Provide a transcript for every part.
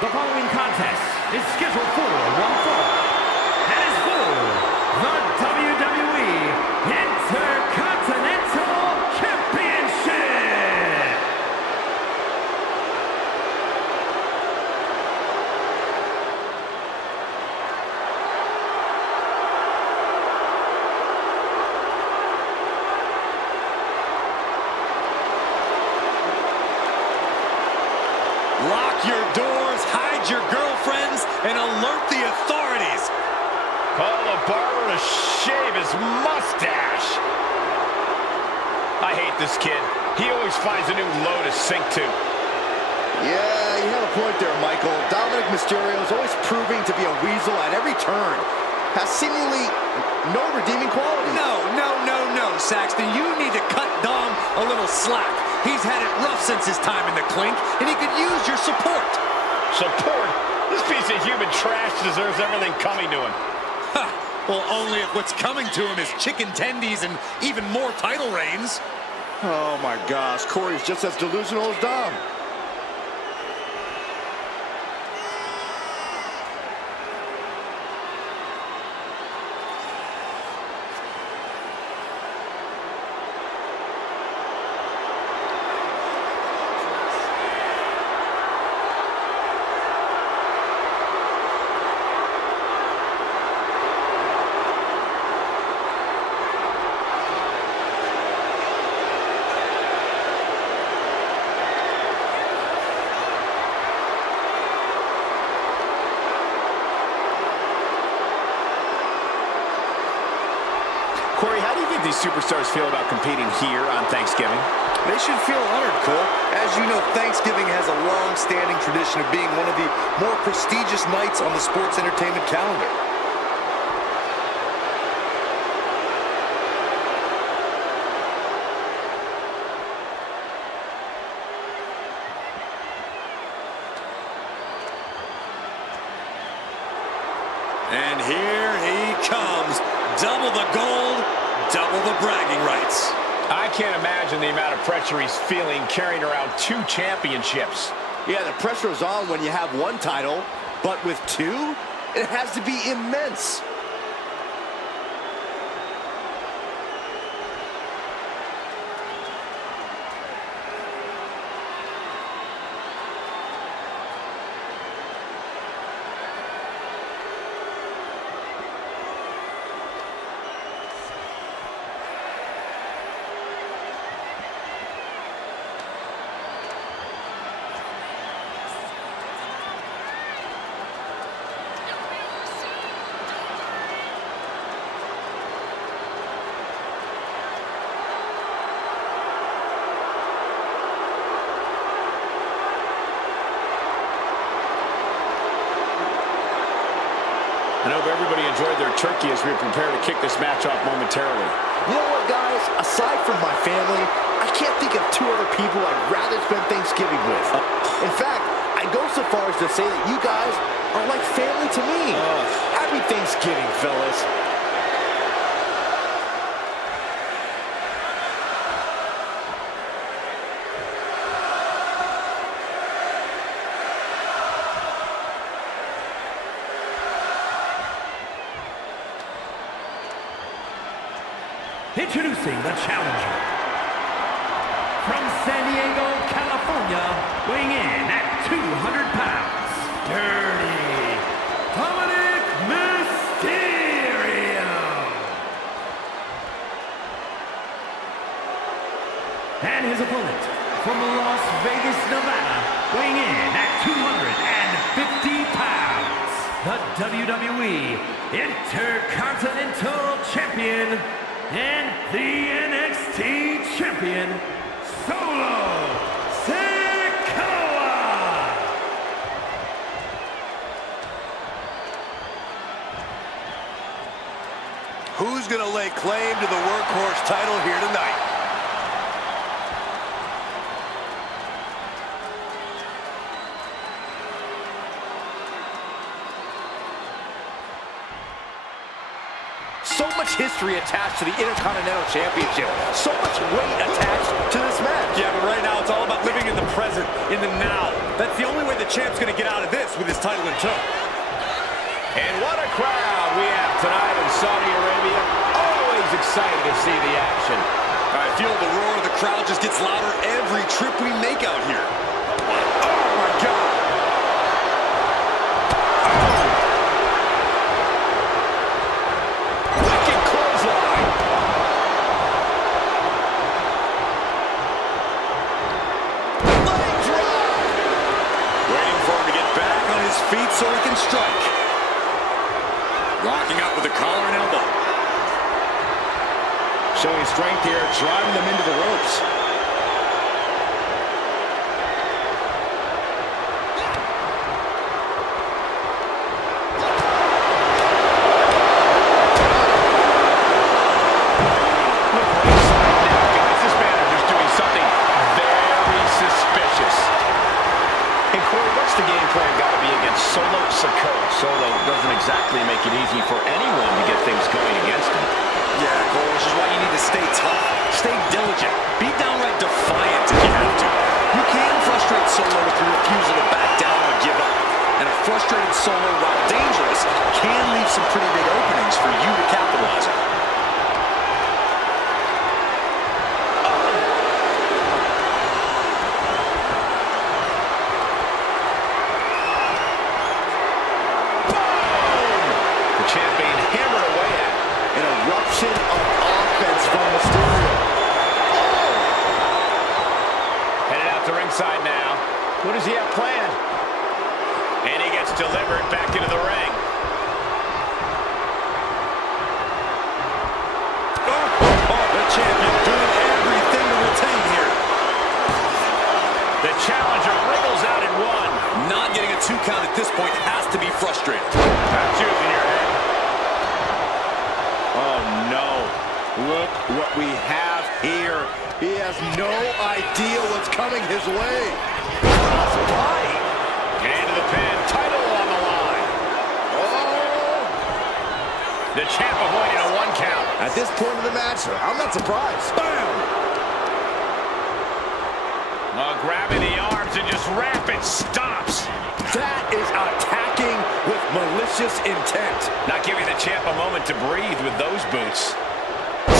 The following contest is scheduled for one fall and is for the WWE Intercontinental Championship. Lock your doors, hide your girlfriends, and alert the authorities. Call the barber to shave his mustache. I hate this kid. He always finds a new low to sink to. Yeah, you have a point there, Michael. Dominic Mysterio is always proving to be a weasel at every turn. Has seemingly no redeeming qualities. No, Saxton. You need to cut Dom a little slack. He's had it rough since his time in the clink, and he could use your support. Support? This piece of human trash deserves everything coming to him. Ha! Well, only if what's coming to him is chicken tendies and even more title reigns. Oh my gosh, Corey's just as delusional as Dom. Corey, how do you think these superstars feel about competing here on Thanksgiving? They should feel honored, Cole. As you know, Thanksgiving has a long-standing tradition of being one of the more prestigious nights on the sports entertainment calendar. And here he comes. Double the gold, double the bragging rights. I can't imagine the amount of pressure he's feeling carrying around 2 championships. Yeah, the pressure is on when you have one title, but with 2, it has to be immense. I hope everybody enjoyed their turkey as we prepare to kick this match off momentarily. You know what, guys? Aside from my family, I can't think of 2 other people I'd rather spend Thanksgiving with. In fact, I'd go so far as to say that you guys are like family to me. Happy Thanksgiving, fellas. Introducing the challenger. From San Diego, California, weighing in at 200 pounds, Dirty Dominic Mysterio. And his opponent from Las Vegas, Nevada, weighing in at 250 pounds, the WWE Intercontinental Champion and the NXT Champion, Solo Sikoa. Who's going to lay claim to the workhorse title here tonight? So much history attached to the Intercontinental Championship. So much weight attached to this match. Yeah, but right now it's all about living in the present, in the now. That's the only way the champ's going to get out of this with his title in tow. And what a crowd we have tonight in Saudi Arabia. Always excited to see the action. I feel the roar of the crowd just gets louder every trip we make out here. Oh, my God. Wicked clothesline. Leg drop. Waiting for him to get back on his feet so he can strike. Locking up with a collar and elbow. Showing strength here, driving them into the ropes. Solo doesn't exactly make it easy for anyone to get things going against him. Yeah, Cole, which is why you need to stay tough, stay diligent, be downright defiant if you have to. You can frustrate Solo with your refusal to back down or give up. And a frustrated Solo, while dangerous, can leave some pretty big openings for you to capitalize on. Ringside now. What does he have planned? And he gets delivered back into the ring. The champion doing everything to retain here. The challenger wriggles out in one. Not getting a 2 count at this point has to be frustrating. That's using your head. Oh no. Look what we have here. He has no idea what's coming his way. Crossbody. Into the pin. Title on the line. Oh! The champ avoiding a 1 count. At this point in the match, I'm not surprised. Bam! Grabbing the arms and just rapid stops. That is attacking with malicious intent. Not giving the champ a moment to breathe with those boots.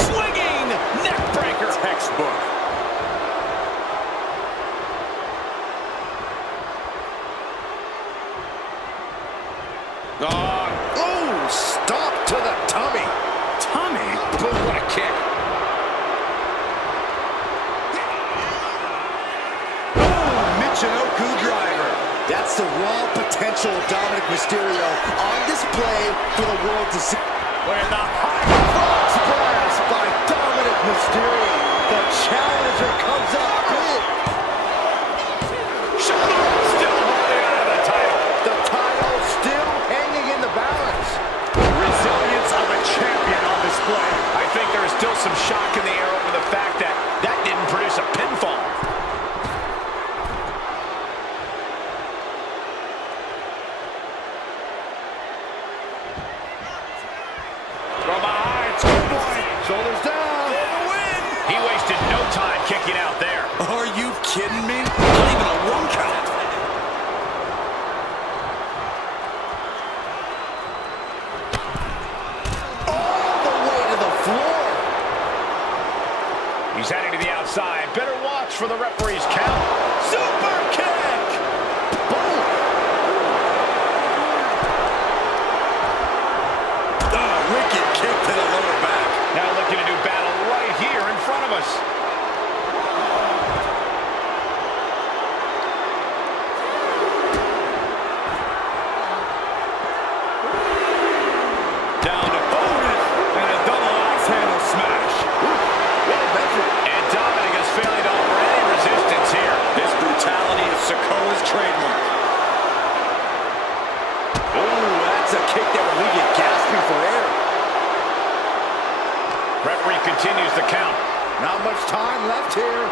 Swinging neck breaker. Textbook. Oh, stop to the tummy. Tummy? Boom, what a kick. Oh, Michinoku driver. That's the raw potential of Dominic Mysterio on display for the world to see. With the high Frog splash by Dominic Mysterio. The challenger comes up big. still holding on to the title. The title still hanging in the balance. Resilience of a champion on display. I think there is still some shock in the air over the fact that that didn't produce a pinfall. From behind, Shoulders down. he wasted no time kicking out there. Are you kidding me? Not even a 1 count. All the way to the floor. He's heading to the outside. Better watch for the referee's count. Super kick! Boom. Oh, wicked kick to the lower back. Now looking to do battle right here in front of us. Down to bonus. And a double axe handle smash. Well measured. And Dominic is failing to offer any resistance here. This brutality is Sikoa's trademark. Oh, that's a kick that would leave you gasping for air. Referee continues the count. Not much time left here.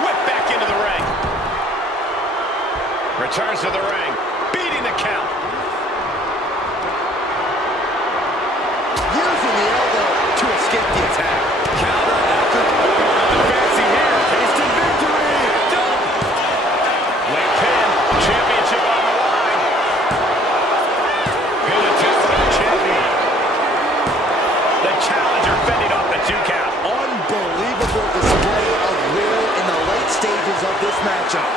Whip back into the ring. Returns to the ring. Beating the count. Using the unbelievable display of will in the late stages of this matchup.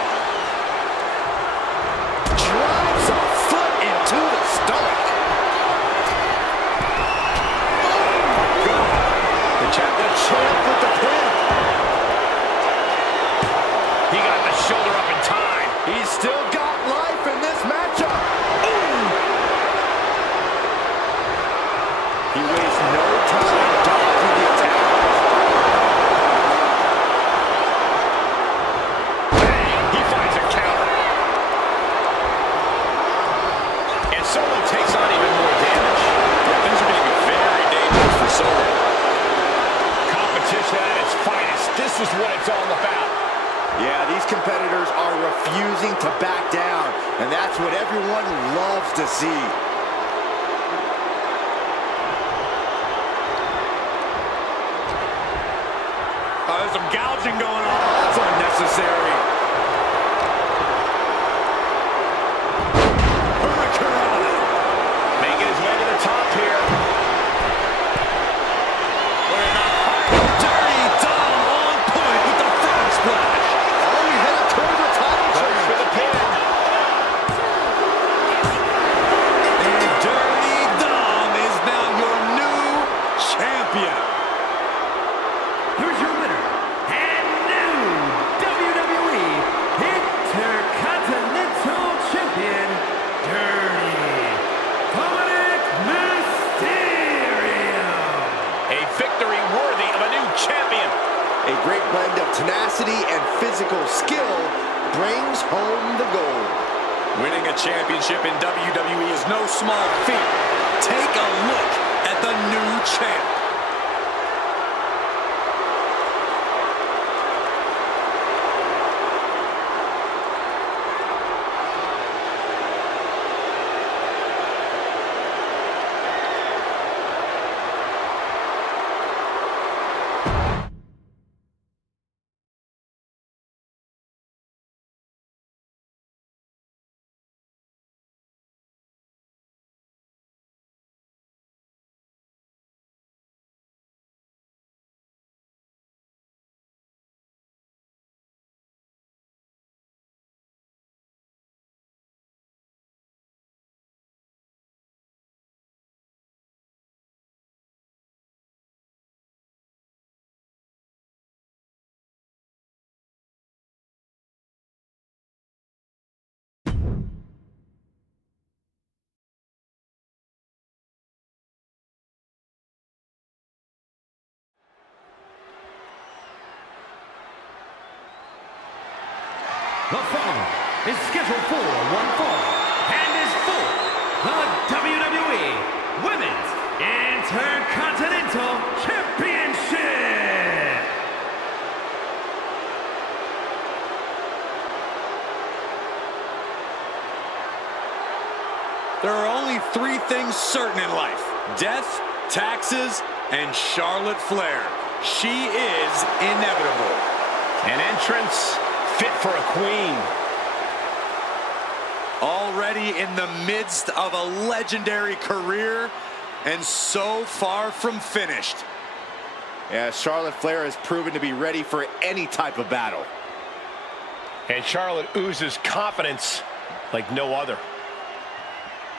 Drives a foot into the stomach. Oh, God. The champ with the pin. He got the shoulder up in time. He's still got life in this matchup. Ooh. He wastes no time dodging the attack. Bang! He finds a counter. And Solo takes on even more damage. Yeah, things are getting very dangerous for Solo. Competition at its finest. This is what it's all about. Yeah, these competitors are refusing to back down, and that's what everyone loves to see. Oh, there's some gouging going on. That's unnecessary. Hurricanrana making his way to the top here. Dirty Dom on point with the frog splash. Oh, he hit a towards the title Goes for the pin. And Dirty Dom is now your new champion. Here's your winner and new WWE Intercontinental Champion, Dirty Dominic Mysterio. A victory worthy of a new champion. A great blend of tenacity and physical skill brings home the gold. Winning a championship in WWE is no small feat. Take a look at the new champ. The following is scheduled for one fall and is for the WWE Women's Intercontinental Championship. There are only three things certain in life: death, taxes, and Charlotte Flair. She is inevitable. An entrance fit for a queen. Already in the midst of a legendary career and so far from finished. Yeah, Charlotte Flair has proven to be ready for any type of battle. And Charlotte oozes confidence like no other.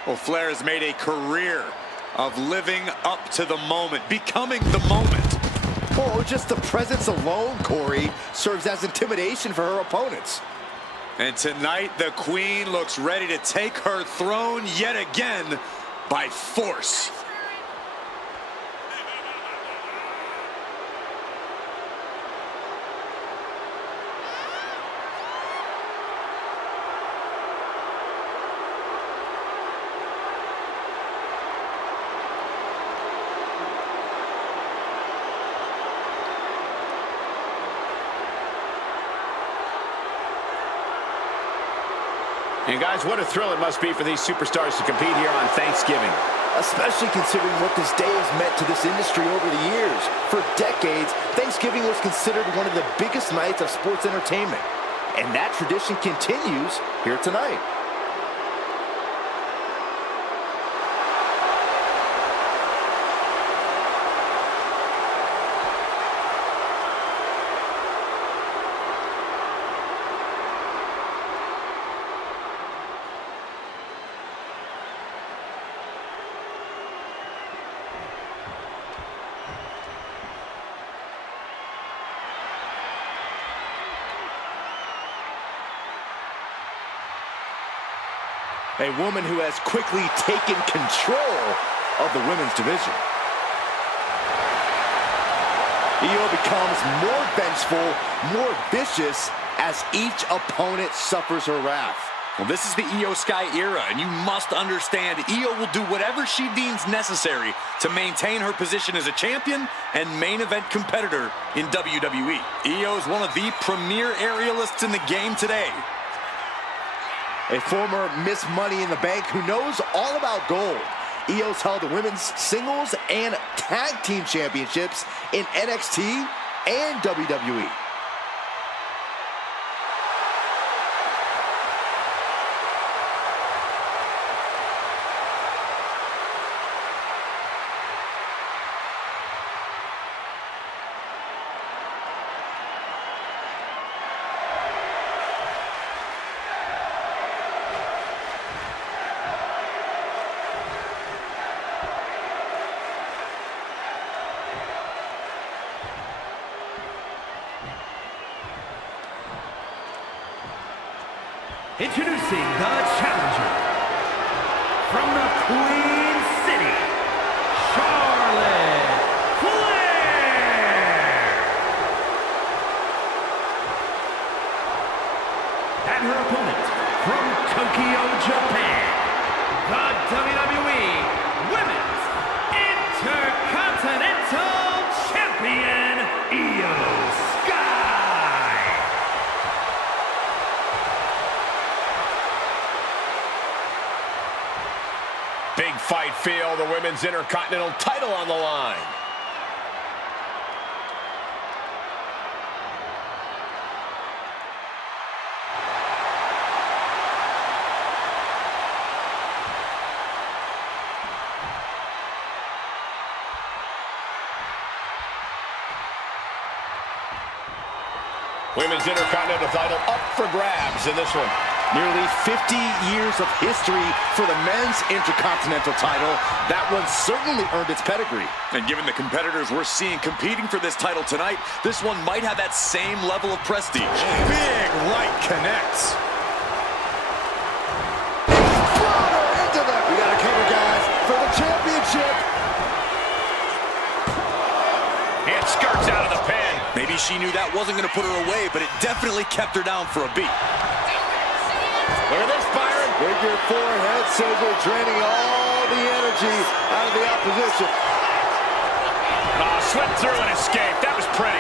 Well, Flair has made a career of living up to the moment, becoming the moment. Oh, just the presence alone, Corey, serves as intimidation for her opponents. And tonight, the Queen looks ready to take her throne yet again by force. And guys, what a thrill it must be for these superstars to compete here on Thanksgiving. Especially considering what this day has meant to this industry over the years. For decades, Thanksgiving was considered one of the biggest nights of sports entertainment. And that tradition continues here tonight. A woman who has quickly taken control of the women's division. Io becomes more vengeful, more vicious as each opponent suffers her wrath. Well, this is the Io Sky era, and you must understand Io will do whatever she deems necessary to maintain her position as a champion and main event competitor in WWE. Io is one of the premier aerialists in the game today. A former Miss Money in the Bank who knows all about gold. Io's held the women's singles and tag team championships in NXT and WWE. Introducing the challenger from the Queen City, Charlotte Flair. And her opponent from Tokyo, Japan, the WWE Women's Intercontinental Champion, Io Sky. Big fight feel, the Women's Intercontinental title on the line. Women's Intercontinental title up for grabs in this one. Nearly 50 years of history for the men's Intercontinental title. That one certainly earned its pedigree. And given the competitors we're seeing competing for this title tonight, this one might have that same level of prestige. Big right connects. Into the... We got to cover, guys, for the championship. It skirts out of the pin. Maybe she knew that wasn't going to put her away, but it definitely kept her down for a beat. Look at this, Byron. Figure four head scissor, draining all the energy out of the opposition. Slipped through and escaped. That was pretty.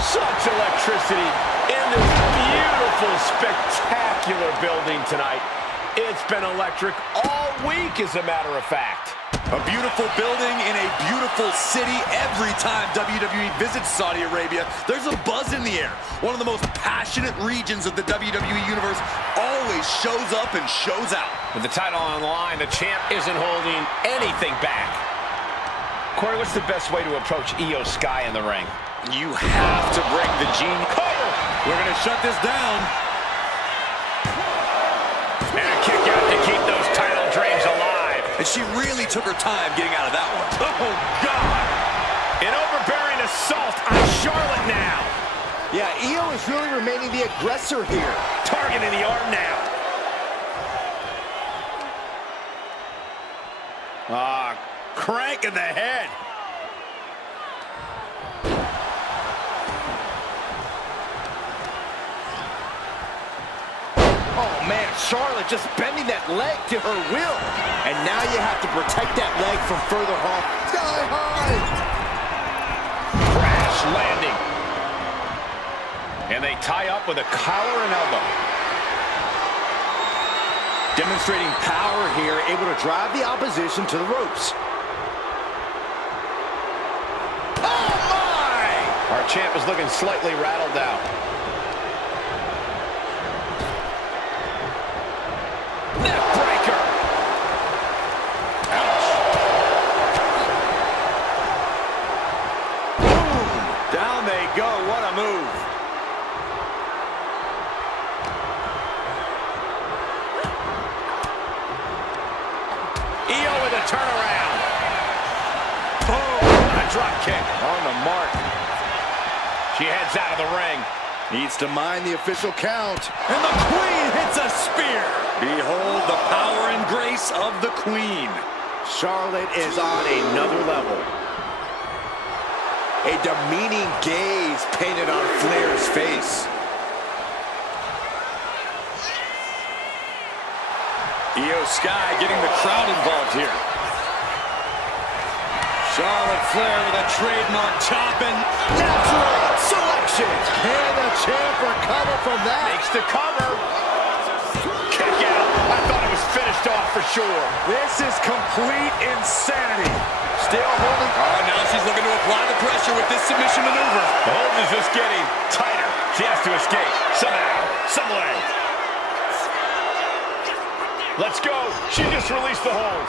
Such electricity in this beautiful, spectacular building tonight. It's been electric all week, as a matter of fact. A beautiful building in a beautiful city. Every time WWE visits Saudi Arabia, there's a buzz in the air. One of the most passionate regions of the WWE Universe always shows up and shows out. With the title on the line, the champ isn't holding anything back. Corey, what's the best way to approach Io Sky in the ring? You have to bring the gene. Cover! We're going to shut this down. And a kick out to keep those title dreams alive. And she really took her time getting out of that one. Oh, God! An overbearing assault on Charlotte now. Yeah, Io is really remaining the aggressor here. Targeting the arm now. Crank in the head. Oh, man, Charlotte just bending that leg to her will. And now you have to protect that leg from further harm. Sky high! Crash landing. And they tie up with a collar and elbow. Demonstrating power here, able to drive the opposition to the ropes. Oh, my! Our champ is looking slightly rattled out. Neck breaker. Ouch. Boom. Down they go. What a move. Io with a turnaround. Boom. A drop kick. On the mark. She heads out of the ring. Needs to mind the official count. And the Queen hits a spear. Behold the power and grace of the Queen. Charlotte is on another level. A demeaning gaze painted on Flair's face. Io Sky getting the crowd involved here. Charlotte Flair with a trademark chop and Natural selection. Can the champ recover from that? Makes the cover. Kick out. I thought it was finished off for sure. this is complete insanity. Still holding. Oh, now she's looking to apply the pressure with this submission maneuver. The hold is just getting tighter. She has to escape somehow, some way. Let's go. She just released the hold.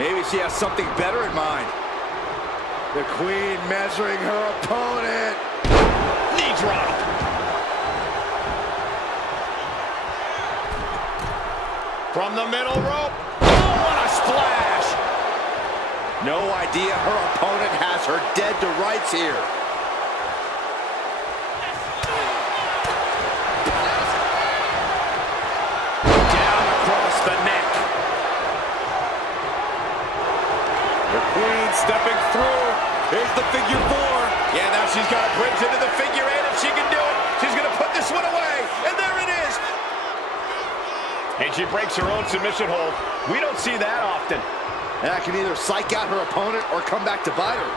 Maybe she has something better in mind. The Queen measuring her opponent. Knee drop. From the middle rope. Oh, what a splash. No idea her opponent has her dead to rights here. Down across the neck. The Queen stepping through. Here's the figure four. Yeah, now she's got to bridge into the figure eight. If she can do it, she's going to put this one away. And there it is. And she breaks her own submission hold. We don't see that often. That can either psych out her opponent or come back to bite her.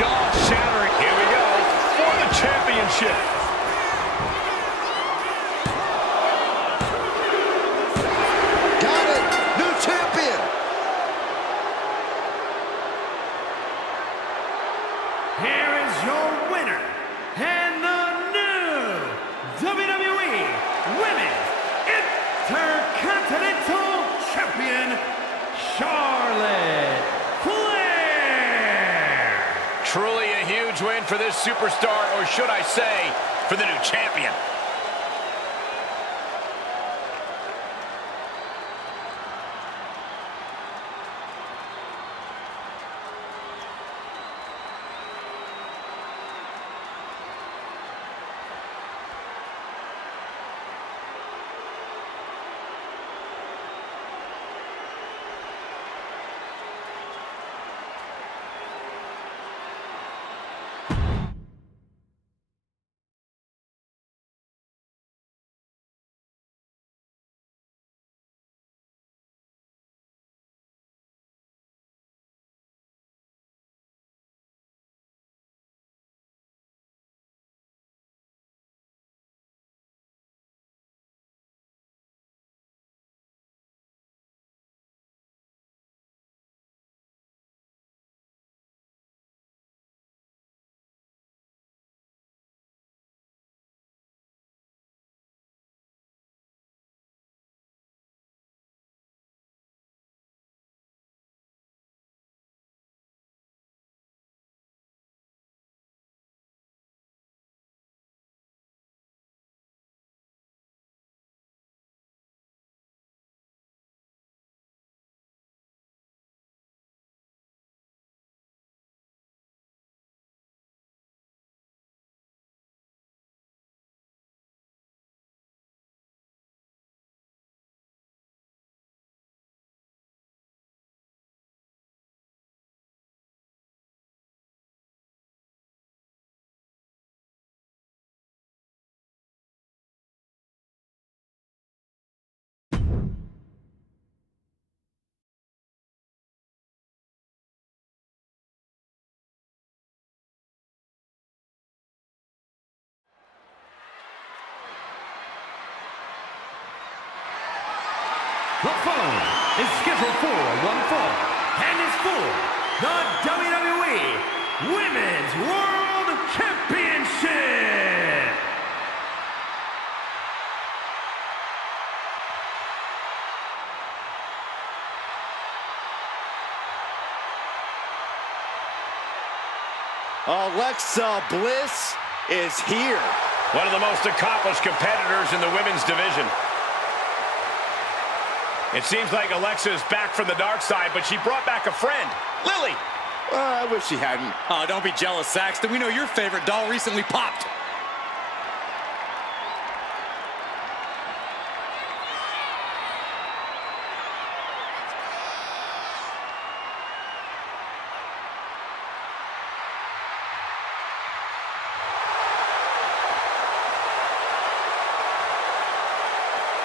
Jaw-shattering. Here we go for the championship. Got it. New champion. Here is your winner, and the new WWE Women's Intercontinental Champion, Charlotte Flair. Truly a huge win for this superstar, or should I say, for the new champion. The phone is scheduled for one fall, and is for the WWE Women's World Championship. Alexa Bliss is here. One of the most accomplished competitors in the women's division. It seems like Alexa is back from the dark side, but she brought back a friend, Lily. I wish he hadn't. Oh, don't be jealous, Saxton. We know your favorite doll recently popped.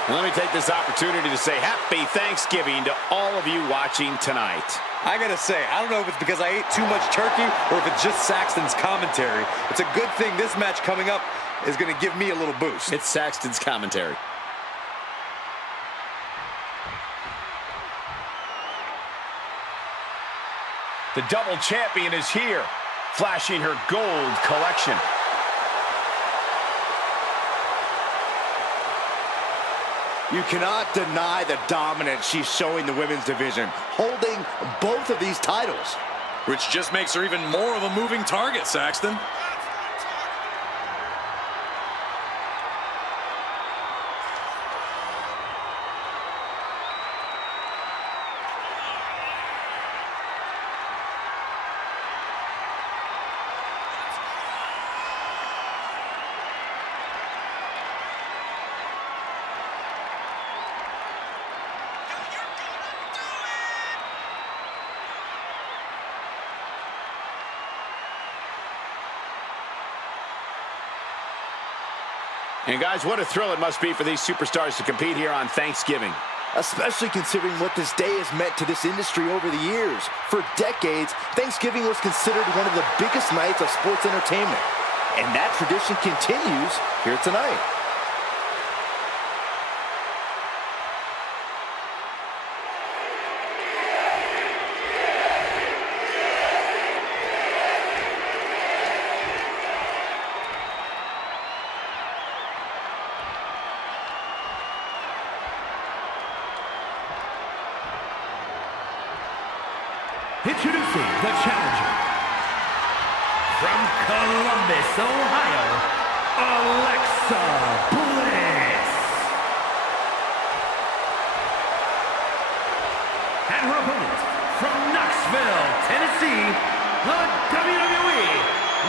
Let me take this opportunity to say happy Thanksgiving to all of you watching tonight. I gotta say, I don't know if it's because I ate too much turkey or if it's just Saxton's commentary. It's a good thing this match coming up is gonna give me a little boost. It's Saxton's commentary. The double champion is here, flashing her gold collection. You cannot deny the dominance she's showing the women's division, holding both of these titles. Which just makes her even more of a moving target, Saxton. And guys, what a thrill it must be for these superstars to compete here on Thanksgiving. Especially considering what this day has meant to this industry over the years. For decades, Thanksgiving was considered one of the biggest nights of sports entertainment. And that tradition continues here tonight. Introducing the challenger from Columbus, Ohio, Alexa Bliss. And her opponent from Knoxville, Tennessee, the WWE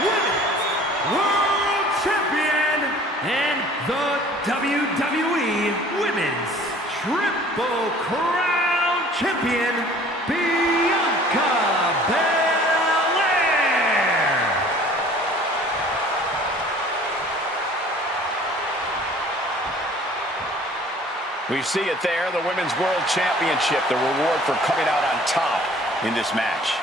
Women's World Champion and the WWE Women's Triple Crown Champion, Bianca Belair. We see it there, the Women's World Championship, the reward for coming out on top in this match.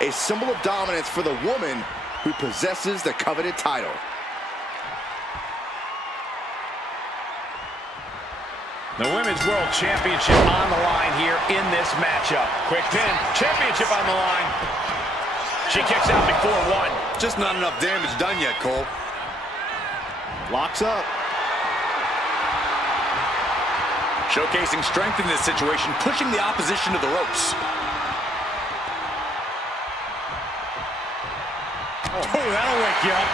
A symbol of dominance for the woman who possesses the coveted title. The Women's World Championship on the line here in this matchup. Quick pin, championship on the line. She kicks out before one. Just not enough damage done yet, Cole. Locks up. Showcasing strength in this situation, pushing the opposition to the ropes. Oh, that'll wake you up.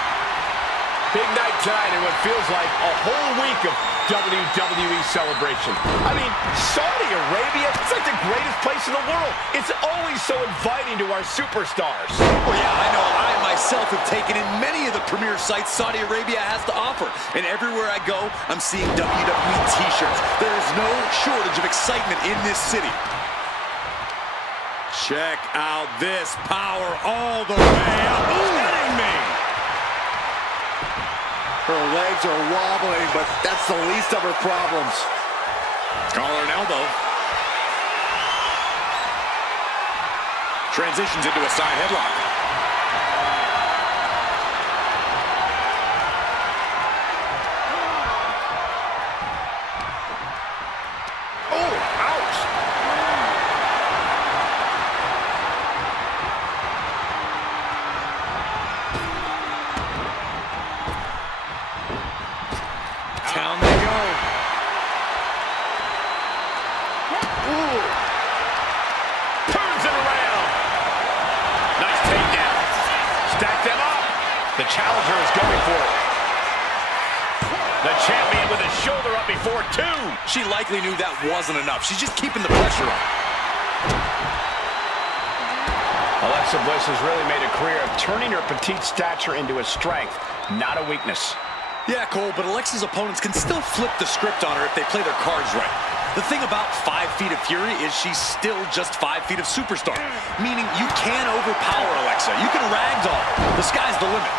Big night tonight in what feels like a whole week of WWE celebration. I mean, Saudi Arabia, it's like the greatest place in the world. It's always so inviting to our superstars. Well, yeah, I know. I myself have taken in many of the premier sites Saudi Arabia has to offer. And everywhere I go, I'm seeing WWE t-shirts. There is no shortage of excitement in this city. Check out this power all the way up. Who's kidding me? Her legs are wobbling, but that's the least of her problems. Collar and elbow. Transitions into a side headlock. Oh, ouch! Down they go. Ooh. Turns it around. Nice takedown. Stack them up. The challenger is going for it. The champion with his shoulder up before two. She likely knew that wasn't enough. She's just keeping the pressure on. Alexa Alexa Bliss has really made a career of turning her petite stature into a strength, not a weakness. Yeah, Cole, but Alexa's opponents can still flip the script on her if they play their cards right. The thing about 5 feet of fury is she's still just 5 feet of superstar, meaning you can overpower Alexa. You can ragdoll her. The sky's the limit.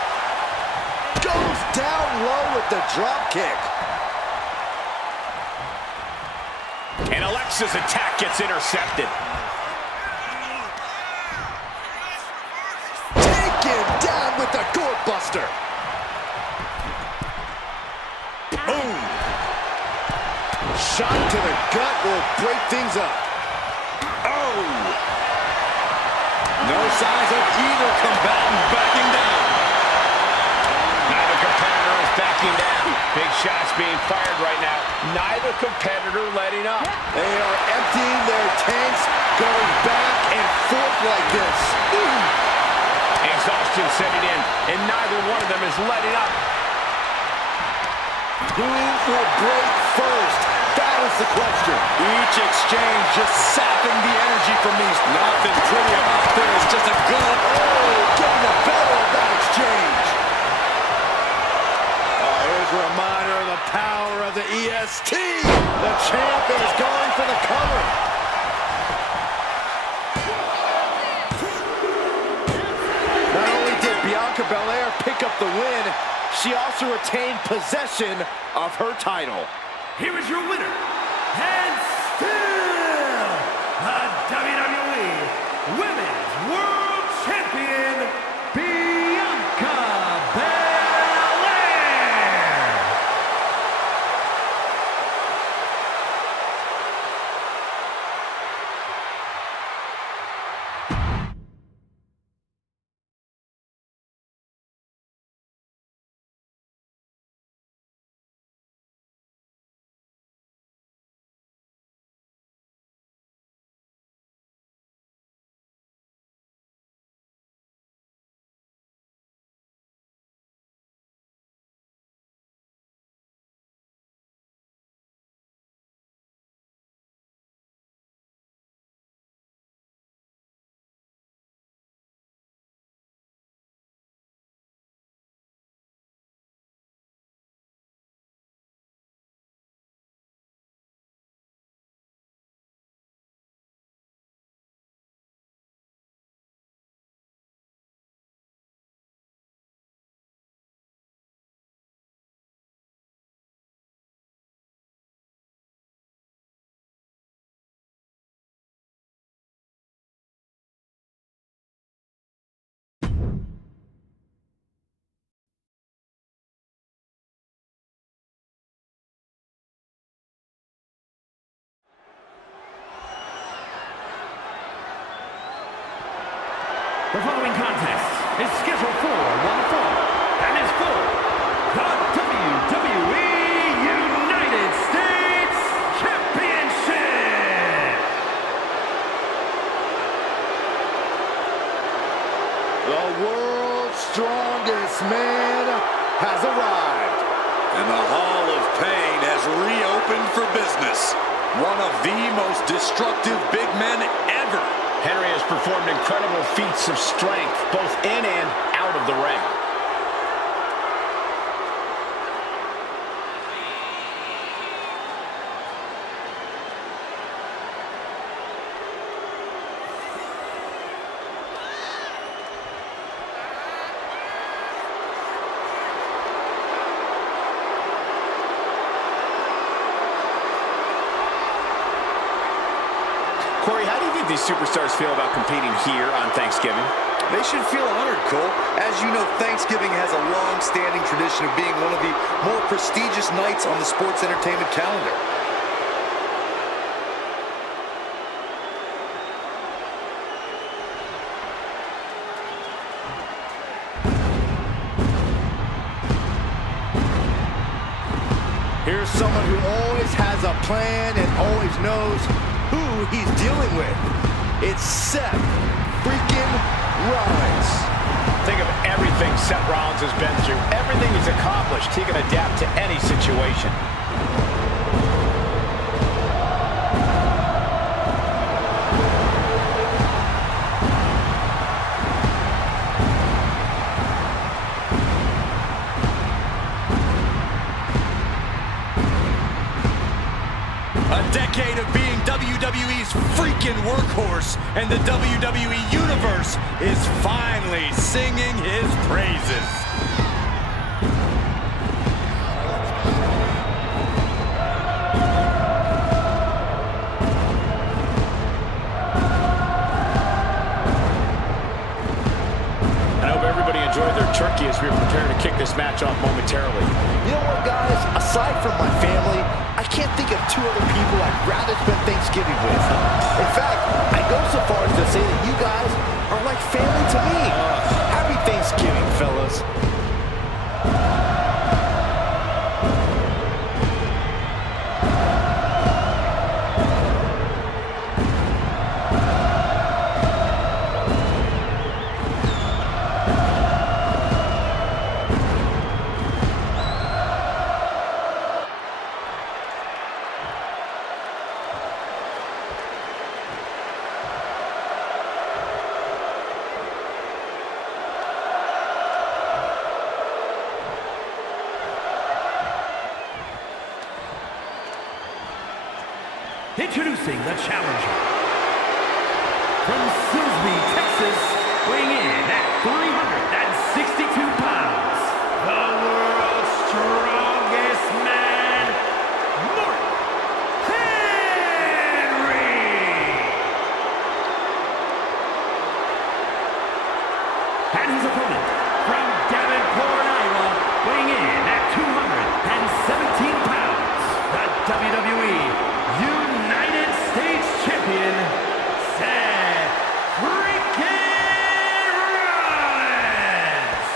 Goes down low with the drop kick. And Alexa's attack gets intercepted. Taken down with the gourd buster. Boom! Shot to the gut will break things up. Oh! No signs of either combatant backing down. Neither competitor is backing down. Big shots being fired right now. Neither competitor letting up. They are emptying their tanks, going back and forth like this. Exhaustion setting in, and neither one of them is letting up. Who will break first? That is the question. Each exchange just sapping the energy from these. Nothing pretty about this, just a good... Oh, getting the better of that exchange. Here's a reminder of the power of the EST. The champ is going for the cover. Not only did Bianca Belair pick up the win, she also retained possession of her title. Here is your winner, and still the WWE Women's World Champion, Bianca Belair. The following contest is scheduled for one fall and is for the WWE United States Championship. The world's strongest man has arrived. And the Hall of Pain has reopened for business. One of the most destructive big men ever. Henry has performed incredible feats of strength, both in and out of the ring. Corey, how do you think these superstars feel about competing here on Thanksgiving? They should feel honored, Cole. As you know, Thanksgiving has a long-standing tradition of being one of the more prestigious nights on the sports entertainment calendar. Here's someone who always has a plan and always knows who he's dealing with. It's Seth freaking Rollins. Think of everything Seth Rollins has been through, everything he's accomplished. He can adapt to any situation. freaking workhorse, and the WWE Universe is finally singing his praises. Enjoy their turkey as we prepare to kick this match off momentarily. You know what, guys? Aside from my family, I can't think of two other people I'd rather spend Thanksgiving with. In fact, I go so far as to say that you guys are like family to me. Happy Thanksgiving, fellas. Introducing the challenger. From Silsbee, Texas, weighing in at 362 pounds, the world's strongest man, Mark Henry. And his opponent, from Davenport, Iowa, weighing in at 217 pounds, the WWE United States Champion, Seth freaking Rollins.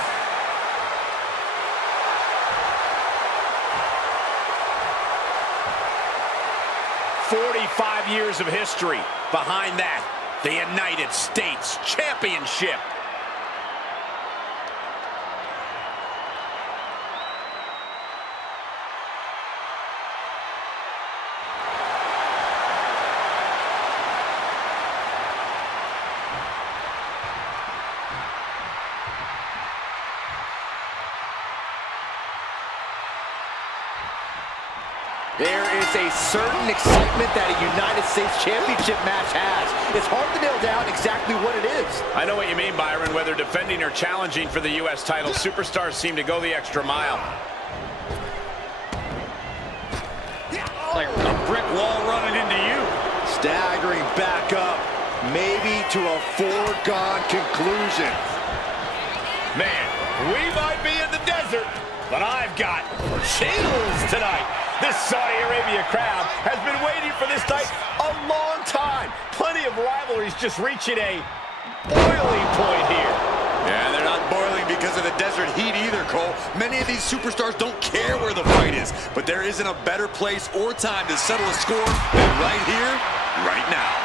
"45 years of history. Behind that, the United States Championship. There is a certain excitement that a United States Championship match has. It's hard to nail down exactly what it is. I know what you mean, Byron. Whether defending or challenging for the U.S. title, superstars seem to go the extra mile. Like a brick wall running into you. Staggering back up, maybe to a foregone conclusion. Man, we might be in the desert, but I've got chills tonight. This Saudi Arabia crowd has been waiting for this night a long time. Plenty of rivalries just reaching a boiling point here. Yeah, they're not boiling because of the desert heat either, Cole. Many of these superstars don't care where the fight is, but there isn't a better place or time to settle a score than right here, right now.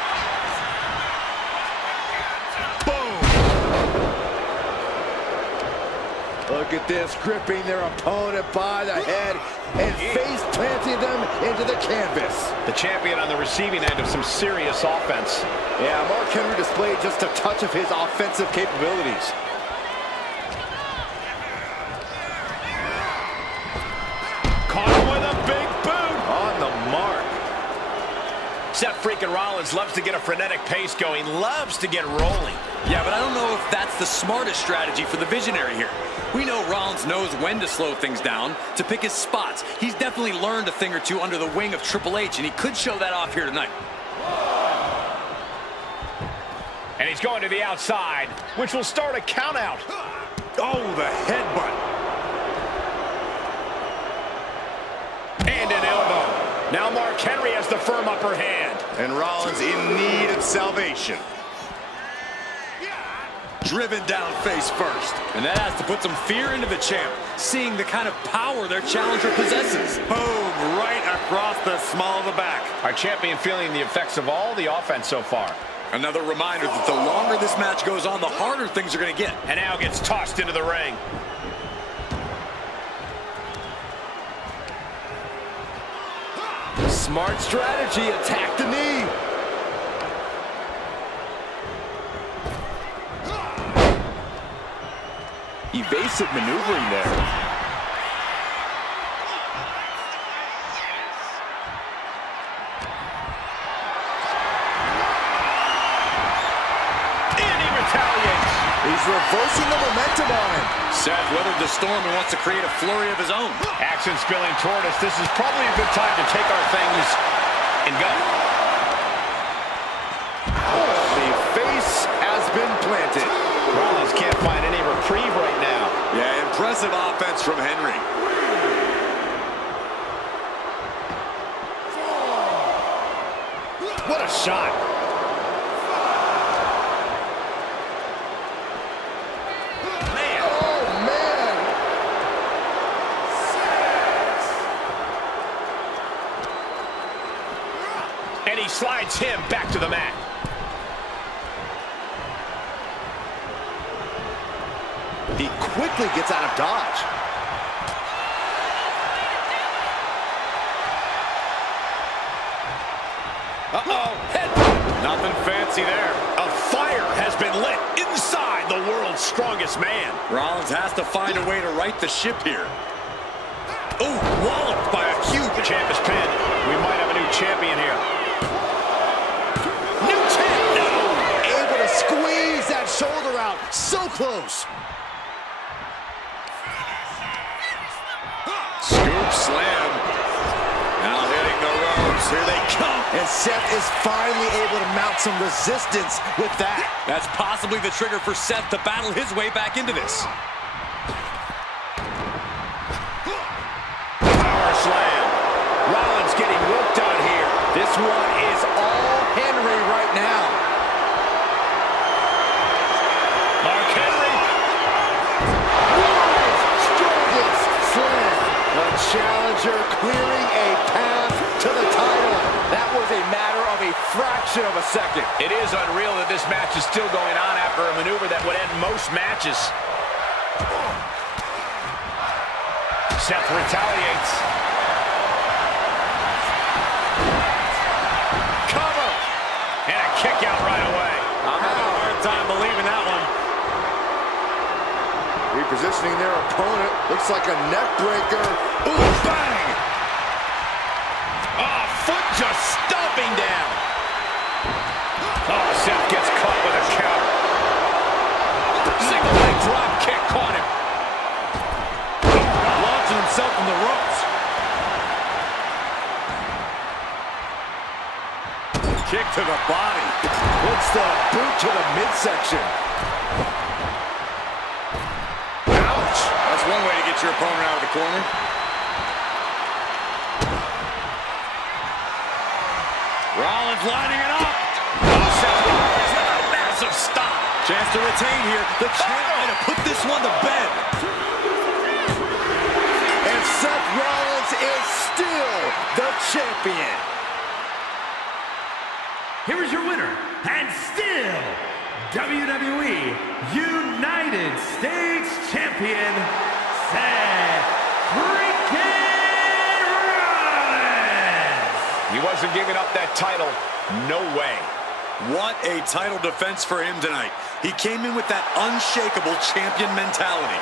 Look at this, gripping their opponent by the head and face planting them into the canvas. The champion on the receiving end of some serious offense. Yeah, Mark Henry displayed just a touch of his offensive capabilities. Caught him with a big boot. On the mark. Seth freaking Rollins loves to get a frenetic pace going, loves to get rolling. Yeah, but I don't know if that's the smartest strategy for the visionary here. We know Rollins knows when to slow things down, to pick his spots. He's definitely learned a thing or two under the wing of Triple H, and he could show that off here tonight. And he's going to the outside, which will start a count out. Oh, the headbutt. And an elbow. Now Mark Henry has the firm upper hand. And Rollins in need of salvation. Driven down face first. And that has to put some fear into the champ, seeing the kind of power their challenger possesses. Boom, right across the small of the back. Our champion feeling the effects of all the offense so far. Another reminder that the longer this match goes on, the harder things are going to get. And now gets tossed into the ring. Smart strategy, attack the knee. Evasive maneuvering there. He's reversing the momentum on him. Seth weathered the storm and wants to create a flurry of his own. Action spilling toward us. This is probably a good time to take our things and go. The face has been planted. Rollins can't find any reprieve right now. Yeah, impressive offense from Henry. What a shot. And he slides him back to the mat. He quickly gets out of dodge. Uh-oh, headbutt. Nothing fancy there. A fire has been lit inside the world's strongest man. Rollins has to find a way to right the ship here. Oh, walloped by a huge... The champ is pinned. We might have a new champion here. New champ! No! Able to squeeze that shoulder out. So close. Scoop slam. Now hitting the ropes. Here they come. And Seth is finally able to mount some resistance with that. That's possibly the trigger for Seth to battle his way back into this. Power slam. Rollins getting worked on here. This one is all Henry right now. Mark Henry. World's strongest slam. The challenger clearing a path to the title. That was a matter of a fraction of a second. It is unreal that this match is still going on after a maneuver that would end most matches. Seth retaliates. Cover. And a kick out right away. I'm having a hard time believing that one. Repositioning their opponent. Looks like a neck breaker. Ooh, bang! Oh, foot just stomping down. Oh, Seth gets caught with a counter. Single leg drop kick caught him. Launching himself from the ropes. Kick to the body. Puts the boot to the midsection. Ouch. That's one way to get your opponent out of the corner. Rollins lining it up. Oh, Seth Rollins with a massive stop. Chance to retain here. The champ might have put this one to bed. And Seth Rollins is still the champion. Here is your winner, and still WWE United States Champion, Seth freaking Rollins! He wasn't giving up that title. No way. What a title defense for him tonight. He came in with that unshakable champion mentality.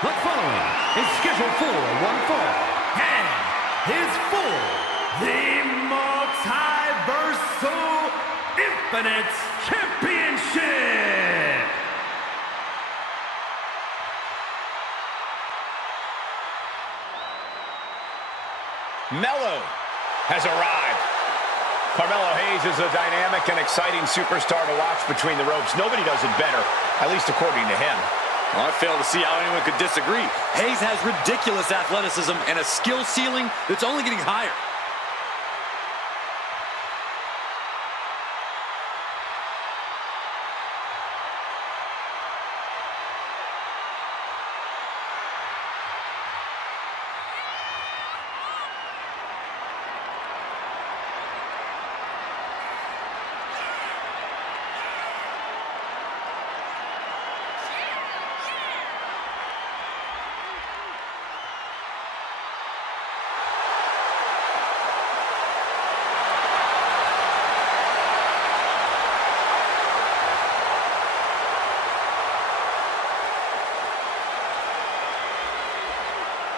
The following is scheduled for one fall, and is for the Multiversal Infinite Championship. Mello has arrived. Carmelo Hayes is a dynamic and exciting superstar to watch between the ropes. Nobody does it better, at least according to him. Well, I fail to see how anyone could disagree. Hayes has ridiculous athleticism and a skill ceiling that's only getting higher.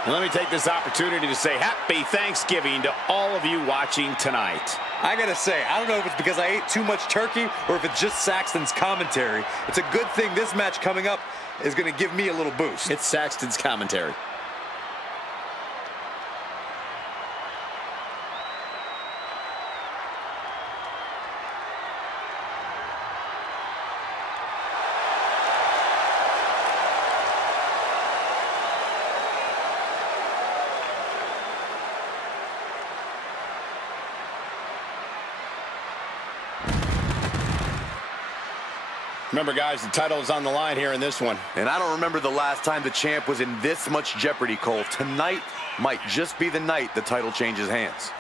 And let me take this opportunity to say happy Thanksgiving to all of you watching tonight. I gotta say, I don't know if it's because I ate too much turkey or if it's just Saxton's commentary. It's a good thing this match coming up is gonna give me a little boost. It's Saxton's commentary. Remember, guys, the title is on the line here in this one. And I don't remember the last time the champ was in this much jeopardy, Cole. Tonight might just be the night the title changes hands.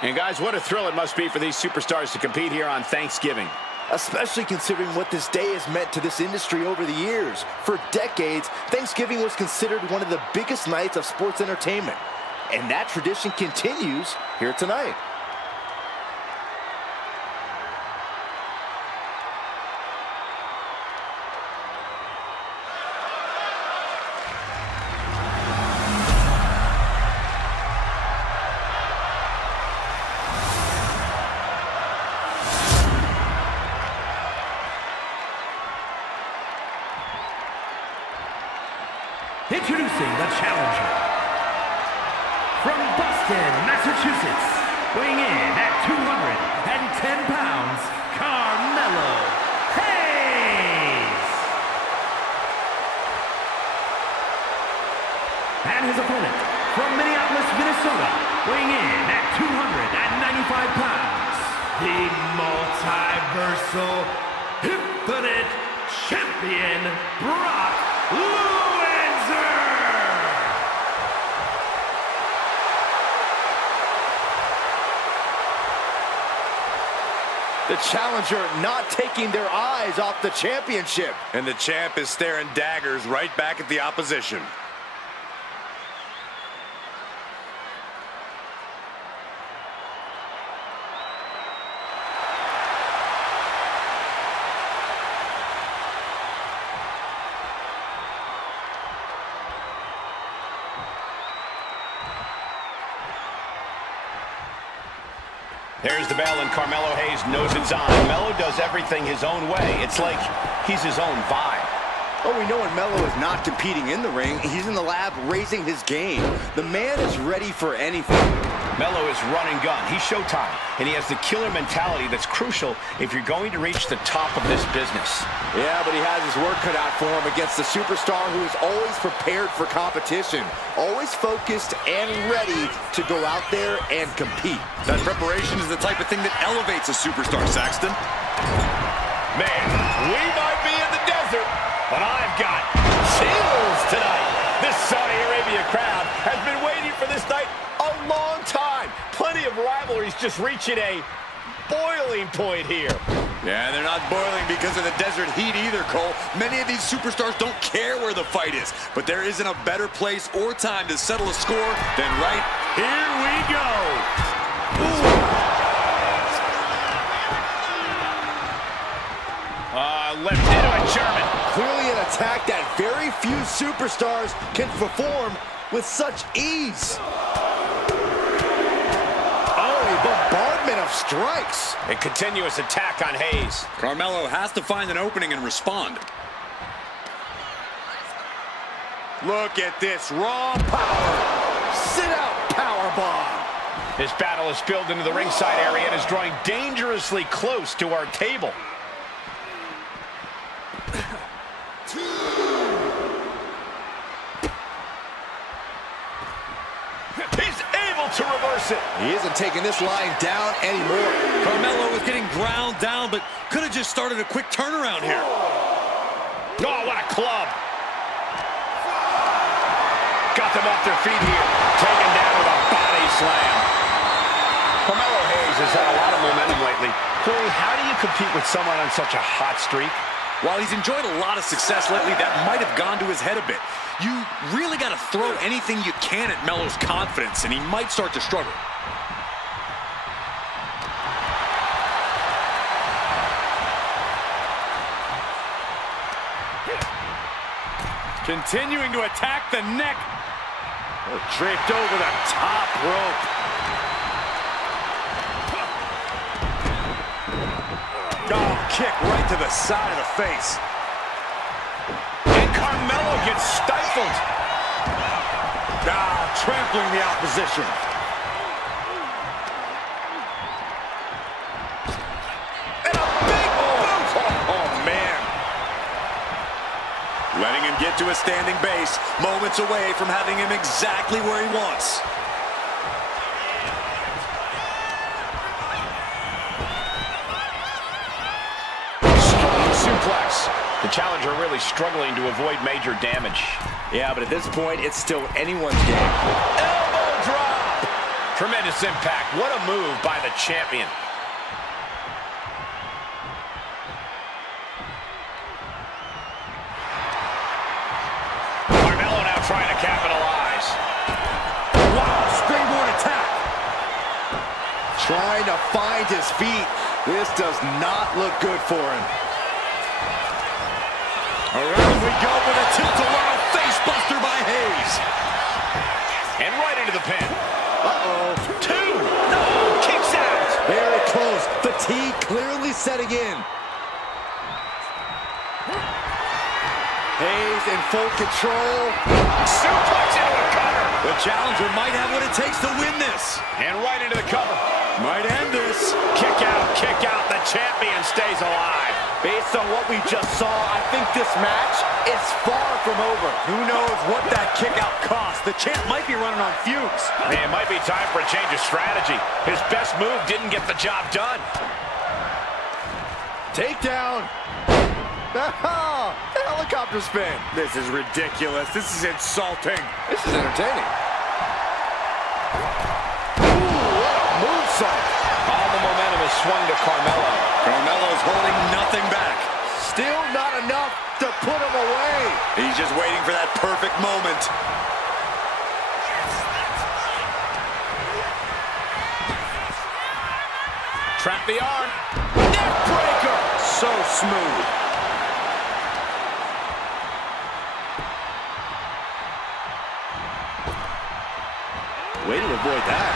And guys, what a thrill it must be for these superstars to compete here on Thanksgiving. Especially considering what this day has meant to this industry over the years. For decades, Thanksgiving was considered one of the biggest nights of sports entertainment. And that tradition continues here tonight. Introducing the challenger. From Boston, Massachusetts, weighing in at 210 pounds, Carmelo Hayes. And his opponent, from Minneapolis, Minnesota, weighing in at 295 pounds, the multiversal infinite champion, Brock Lesnar. The challenger not taking their eyes off the championship. And the champ is staring daggers right back at the opposition. There's the bell, and Carmelo Hayes knows it's on. Melo does everything his own way. It's like he's his own vibe. Oh, we know when Melo is not competing in the ring, he's in the lab raising his game. The man is ready for anything. Melo is run and gun. He's Showtime, and he has the killer mentality that's crucial if you're going to reach the top of this business. Yeah, but he has his work cut out for him against the superstar who is always prepared for competition, always focused and ready to go out there and compete. That preparation is the type of thing that elevates a superstar, Saxton. Man, we might be in the desert, but I've got chills tonight. This Saudi Arabia crowd has been waiting for this night a long time. Plenty of rivalries just reaching a boiling point here. Yeah, they're not boiling because of the desert heat either, Cole. Many of these superstars don't care where the fight is, but there isn't a better place or time to settle a score than right here we go. Left into a German. Clearly an attack that very few superstars can perform with such ease. Oh, a bombardment of strikes. A continuous attack on Hayes. Carmelo has to find an opening and respond. Look at this raw power. Sit out power bomb. This battle has spilled into the ringside area and is drawing dangerously close to our table. He's able to reverse it. He isn't taking this line down anymore. Carmelo was getting ground down, but could have just started a quick turnaround here. Oh, what a club. Got them off their feet here. Taken down with a body slam. Carmelo Hayes has had a lot of momentum lately. Corey, how do you compete with someone on such a hot streak? While he's enjoyed a lot of success lately, that might have gone to his head a bit. You really got to throw anything you can at Melo's confidence, and he might start to struggle. Continuing to attack the neck. Oh, draped over the top rope. Oh, kick right to the side of the face. And Carmelo gets stifled. Trampling the opposition. And a big boot! Oh, man. Letting him get to a standing base, moments away from having him exactly where he wants. Suplex. The challenger really struggling to avoid major damage. Yeah, but at this point, it's still anyone's game. Elbow drop. Tremendous impact. What a move by the champion. Carmelo now trying to capitalize. Wow, springboard attack. Trying to find his feet. This does not look good for him. Around we go with a tilt-a-whirl face-buster by Hayes. And right into the pin. Uh-oh. Two. No, kicks out. Very close. Fatigue clearly setting in. Hayes in full control. Suplex into a cover. The challenger might have what it takes to win this. And right into the cover. Might end this. Kick out, kick out. The champion stays alive. Based on what we just saw, I think this match is far from over. Who knows what that kick out cost? The champ might be running on fumes. It might be time for a change of strategy. His best move didn't get the job done. Takedown. Helicopter spin. This is ridiculous. This is insulting. This is entertaining. Ooh, what a movesault. All the momentum is swung to Carmelo. Carmelo's holding nothing back. Still not enough to put him away. He's just waiting for that perfect moment. Trap the arm. Neck breaker. So smooth. Way to avoid that.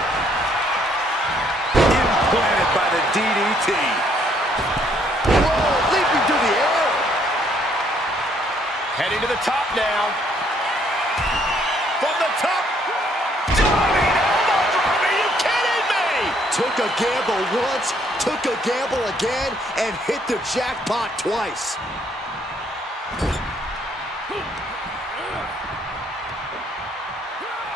Implanted by the DDT. Whoa, leaping through the air. Heading to the top now. From the top. Diving elbow drop. Are you kidding me? Took a gamble once, took a gamble again, and hit the jackpot twice.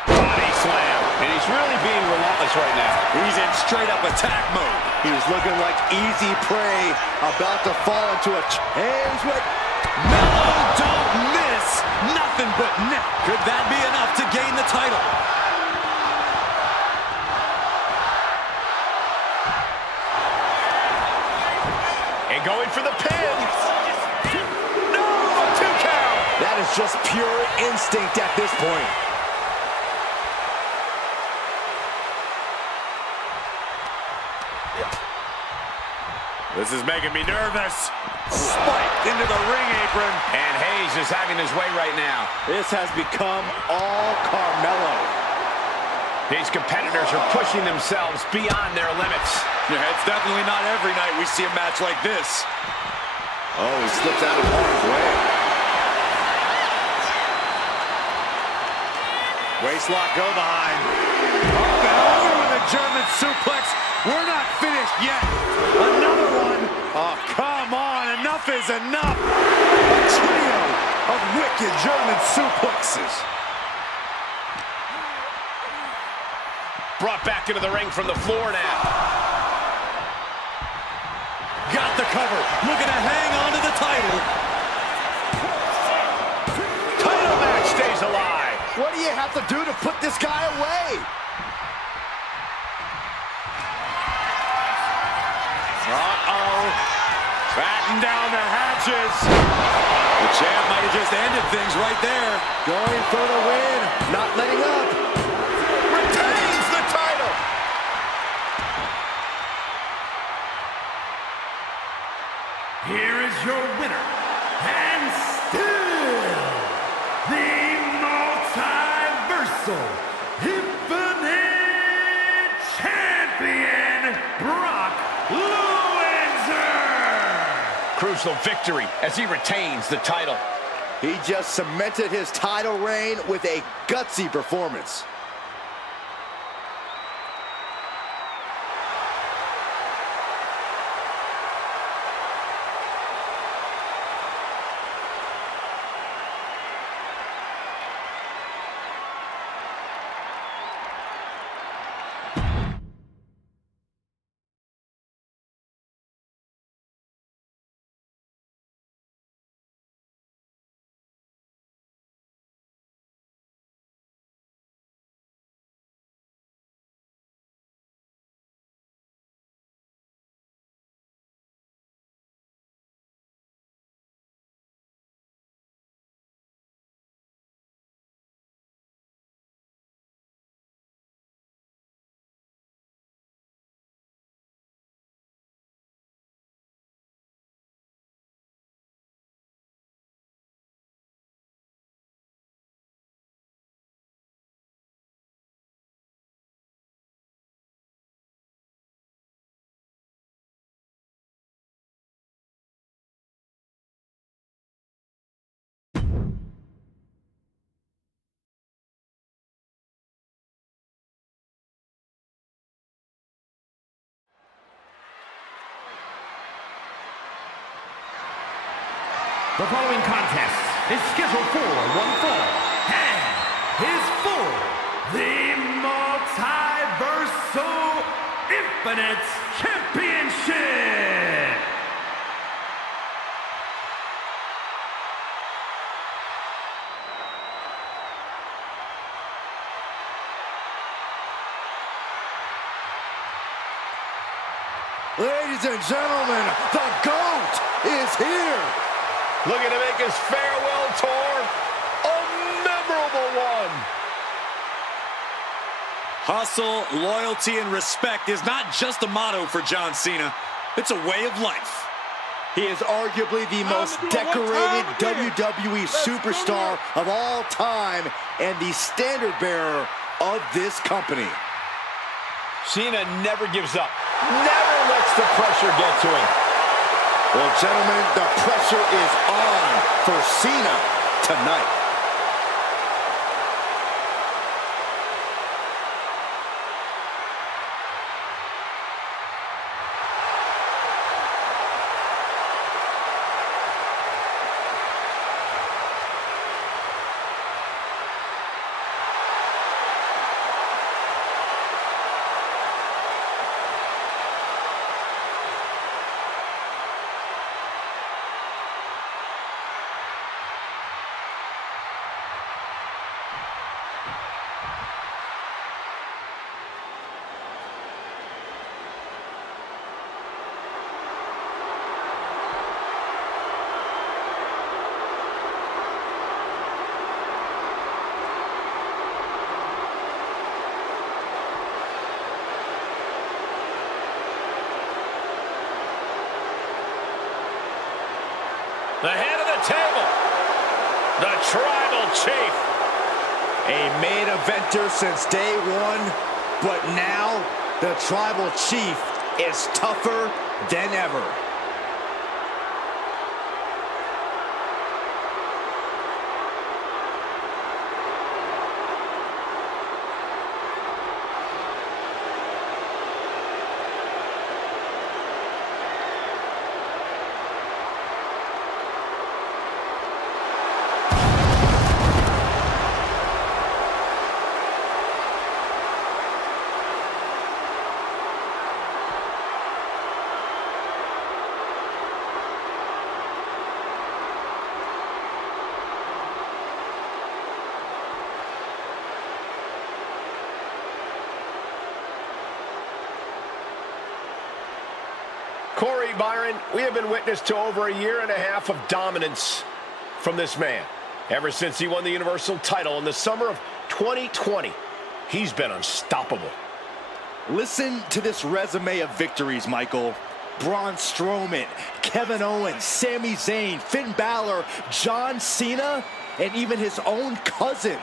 Body slam. And he's really being relentless right now. He's in straight-up attack mode. He's looking like easy prey, about to fall into a change with... Melo don't miss. Nothing but net. Could that be enough to gain the title? And going for the pin. No, a 2 count. That is just pure instinct at this point. This is making me nervous. Spiked into the ring apron. And Hayes is having his way right now. This has become all Carmelo. These competitors are pushing themselves beyond their limits. Yeah, it's definitely not every night we see a match like this. Oh, he slips out of harm's way. Waistlock go behind. Up and over with a German suplex. We're not finished yet. Another one. Oh, come on. Enough is enough. A trio of wicked German suplexes. Brought back into the ring from the floor now. Got the cover. Looking to hang on to the title. Title match stays alive. What do you have to do to put this guy away? Uh-oh. Batten down the hatches. The champ might have just ended things right there. Going for the win. Not letting up. Retains the title. Here is your winner, and still the multiversal infinite champion, Brock Lesnar. Crucial victory as he retains the title. He just cemented his title reign with a gutsy performance. The following contest is scheduled for one fall and is for the Multiversal Infinite Championship. Ladies and gentlemen, the GOAT is here. Looking to make his farewell tour a memorable one. Hustle, loyalty, and respect is not just a motto for John Cena. It's a way of life. He is arguably the most decorated WWE superstar of all time and the standard bearer of this company. Cena never gives up. Never lets the pressure get to him. Well, gentlemen, the pressure is on for Cena tonight. The head of the table. The Tribal Chief. A main eventer since day one, but now the Tribal Chief is tougher than ever. Corey, Byron, we have been witness to over a year and a half of dominance from this man. Ever since he won the Universal title in the summer of 2020, he's been unstoppable. Listen to this resume of victories, Michael. Braun Strowman, Kevin Owens, Sami Zayn, Finn Balor, John Cena, and even his own cousin,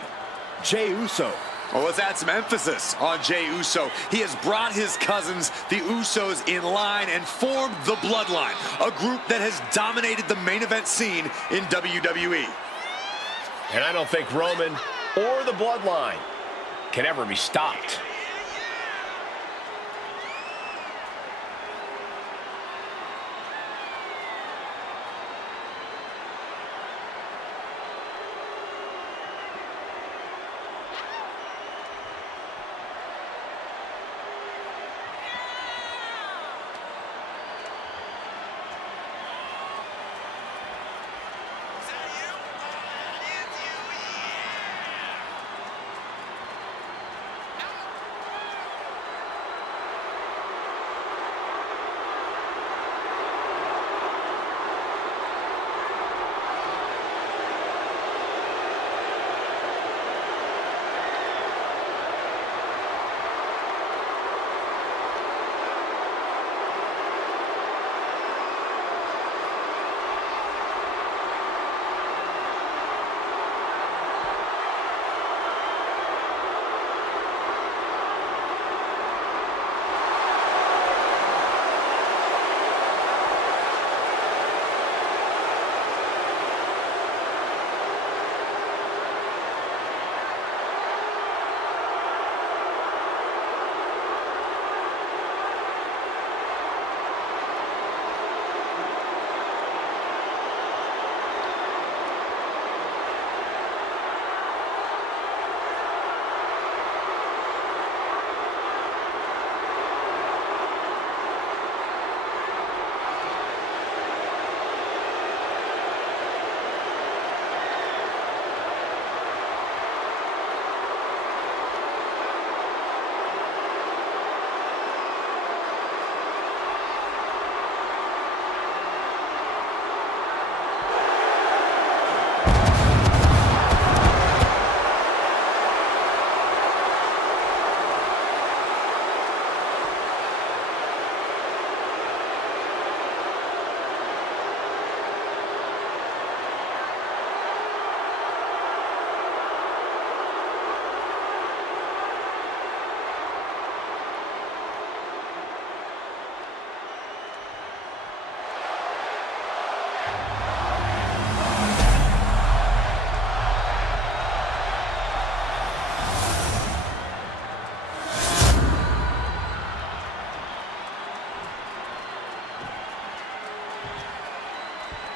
Jey Uso. Well, let's add some emphasis on Jey Uso. He has brought his cousins, the Usos, in line and formed the Bloodline, a group that has dominated the main event scene in WWE. And I don't think Roman or the Bloodline can ever be stopped.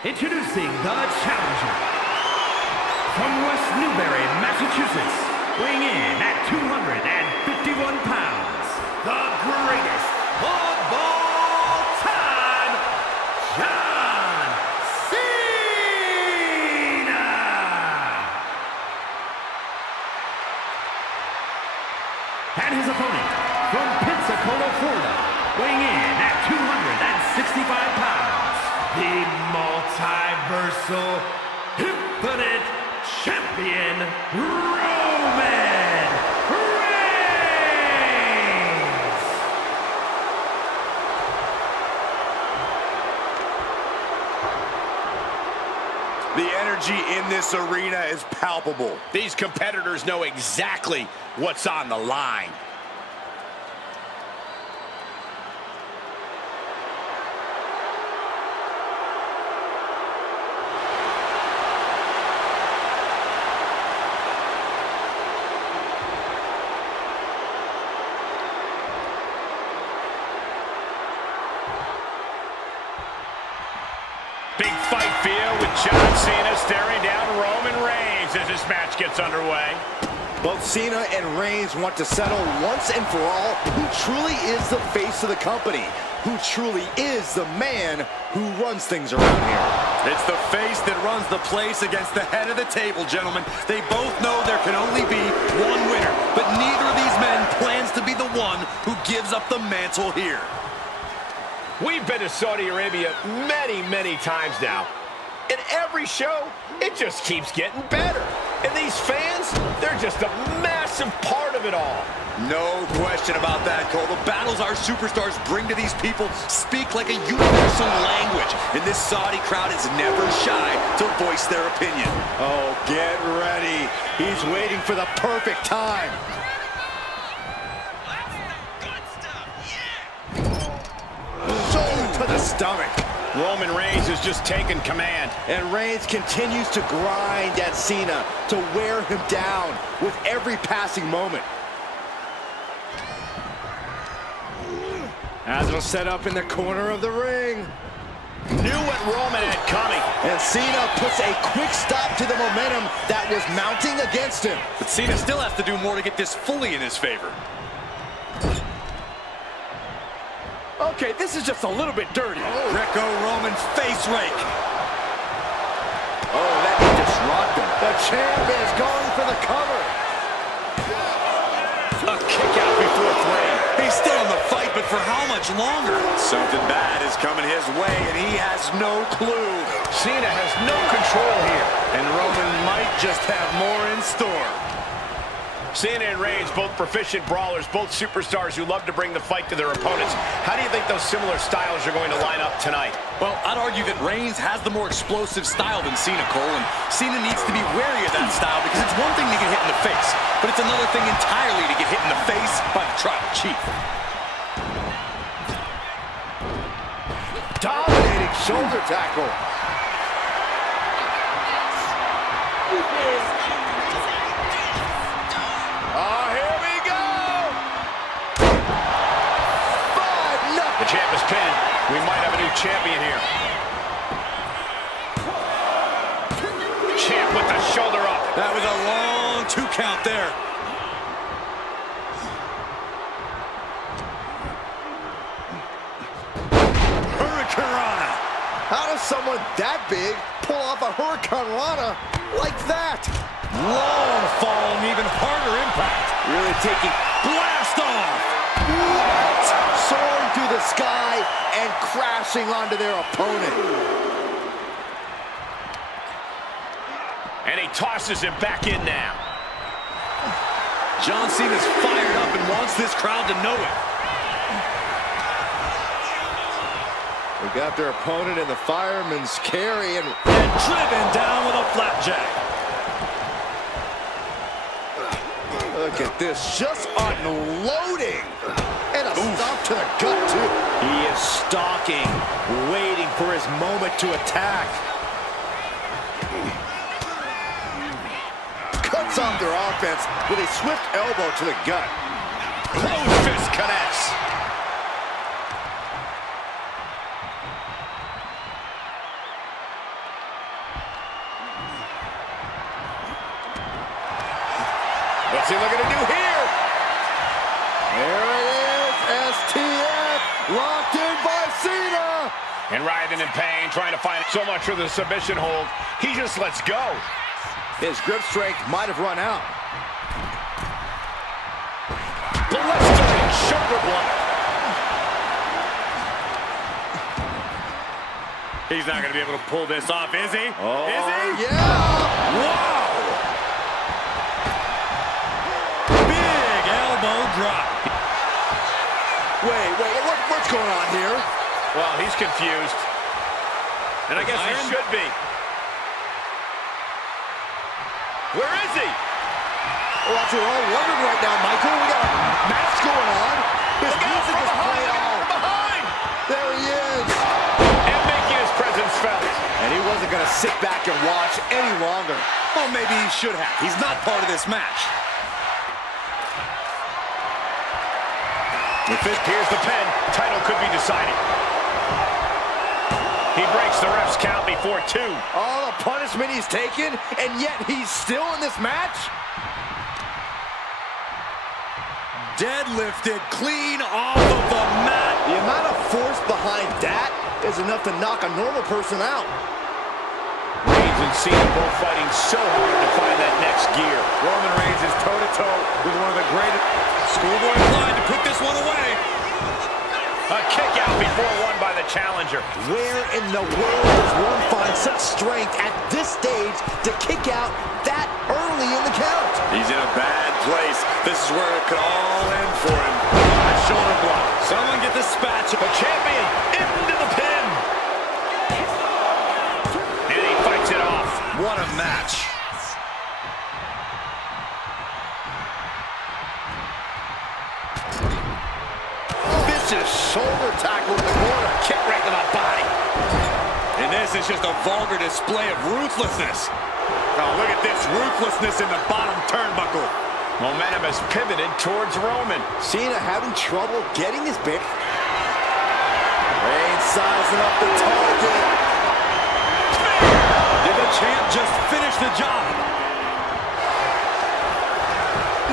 Introducing the challenger from West Newbury, Massachusetts, weighing in at 251 pounds, the greatest of all time, John Cena! And his opponent from Pensacola, Florida, weighing in at 265 pounds, the multiversal infinite champion, Roman Reigns! The energy in this arena is palpable. These competitors know exactly what's on the line. Big fight feel with John Cena staring down Roman Reigns as this match gets underway. Both Cena and Reigns want to settle once and for all who truly is the face of the company, who truly is the man who runs things around here. It's the face that runs the place against the head of the table, gentlemen. They both know there can only be one winner, but neither of these men plans to be the one who gives up the mantle here. We've been to Saudi Arabia many, many times now. And every show, it just keeps getting better. And these fans, they're just a massive part of it all. No question about that, Cole. The battles our superstars bring to these people speak like a universal language. And this Saudi crowd is never shy to voice their opinion. Oh, get ready. He's waiting for the perfect time. Shoulder to the stomach. Roman Reigns has just taken command. And Reigns continues to grind at Cena to wear him down with every passing moment. As it'll set up in the corner of the ring. Knew what Roman had coming. And Cena puts a quick stop to the momentum that was mounting against him. But Cena still has to do more to get this fully in his favor. Okay, this is just a little bit dirty. Greco-Roman face rake. Oh, that can disrupt him. The champ is going for the cover. A kick out before three. He's still in the fight, but for how much longer? Something bad is coming his way, and he has no clue. Cena has no control here. And Roman might just have more in store. Cena and Reigns, both proficient brawlers, both superstars who love to bring the fight to their opponents. How do you think those similar styles are going to line up tonight? Well, I'd argue that Reigns has the more explosive style than Cena, Cole, and Cena needs to be wary of that style because it's one thing to get hit in the face, but it's another thing entirely to get hit in the face by the tribal chief. Dominating shoulder tackle. Here we go! 5-0. The champ is pinned. We might have a new champion here. Champ with the shoulder up. That was a long 2 count there. Hurricanrana. How does someone that big pull off a Hurricanrana like that? Long fall and even harder impact. Really taking Blast off. what? Soaring through the sky and crashing onto their opponent. And he tosses him back in now. John Cena's fired up and wants this crowd to know it. They got their opponent in the fireman's carry and Driven down with a flapjack. look at this, just unloading. And a stomp to the gut, too. He is stalking, waiting for his moment to attack. Cuts off their offense with a swift elbow to the gut. Closed fist connects. What's he looking to do here? There it is, STF, locked in by Cena. And writhing in pain, trying to find so much for the submission hold. He just lets go. His grip strength might have run out. Blistering shoulder block. He's not going to be able to pull this off, is he? Oh, is he? yeah. Wow! Big elbow drop. Wait, what's going on here? Well, he's confused. And I guess he should be. Where is he? Well, that's what we're all wondering right now, Michael. We got a match going on. This music is playing all. Behind! There he is. And making his presence felt. And he wasn't going to sit back and watch any longer. Well, maybe he should have. He's not part of this match. Here's the pin. Title could be decided. He breaks the ref's count before 2. All the punishment he's taken, and yet he's still in this match? Deadlifted clean off of the mat. The amount of force behind that is enough to knock a normal person out. Reigns and Cena both fighting so hard to find that next gear. Roman Reigns is toe-to-toe with one of the greatest. Schoolboy line to put this one away. A kick out before one by the challenger. Where in the world does one find such strength at this stage to kick out that early in the count? He's in a bad place. This is where it could all end for him. Shoulder block. Someone get the spatula. The champion into the pin. And he fights it off. What a match. Vicious shoulder tackle in the corner. Kick right to the body. And this is just a vulgar display of ruthlessness. Oh, look at this ruthlessness in the bottom turnbuckle. Momentum has pivoted towards Roman. Cena having trouble getting his big. Reigns sizing up the target. Did the champ just finish the job?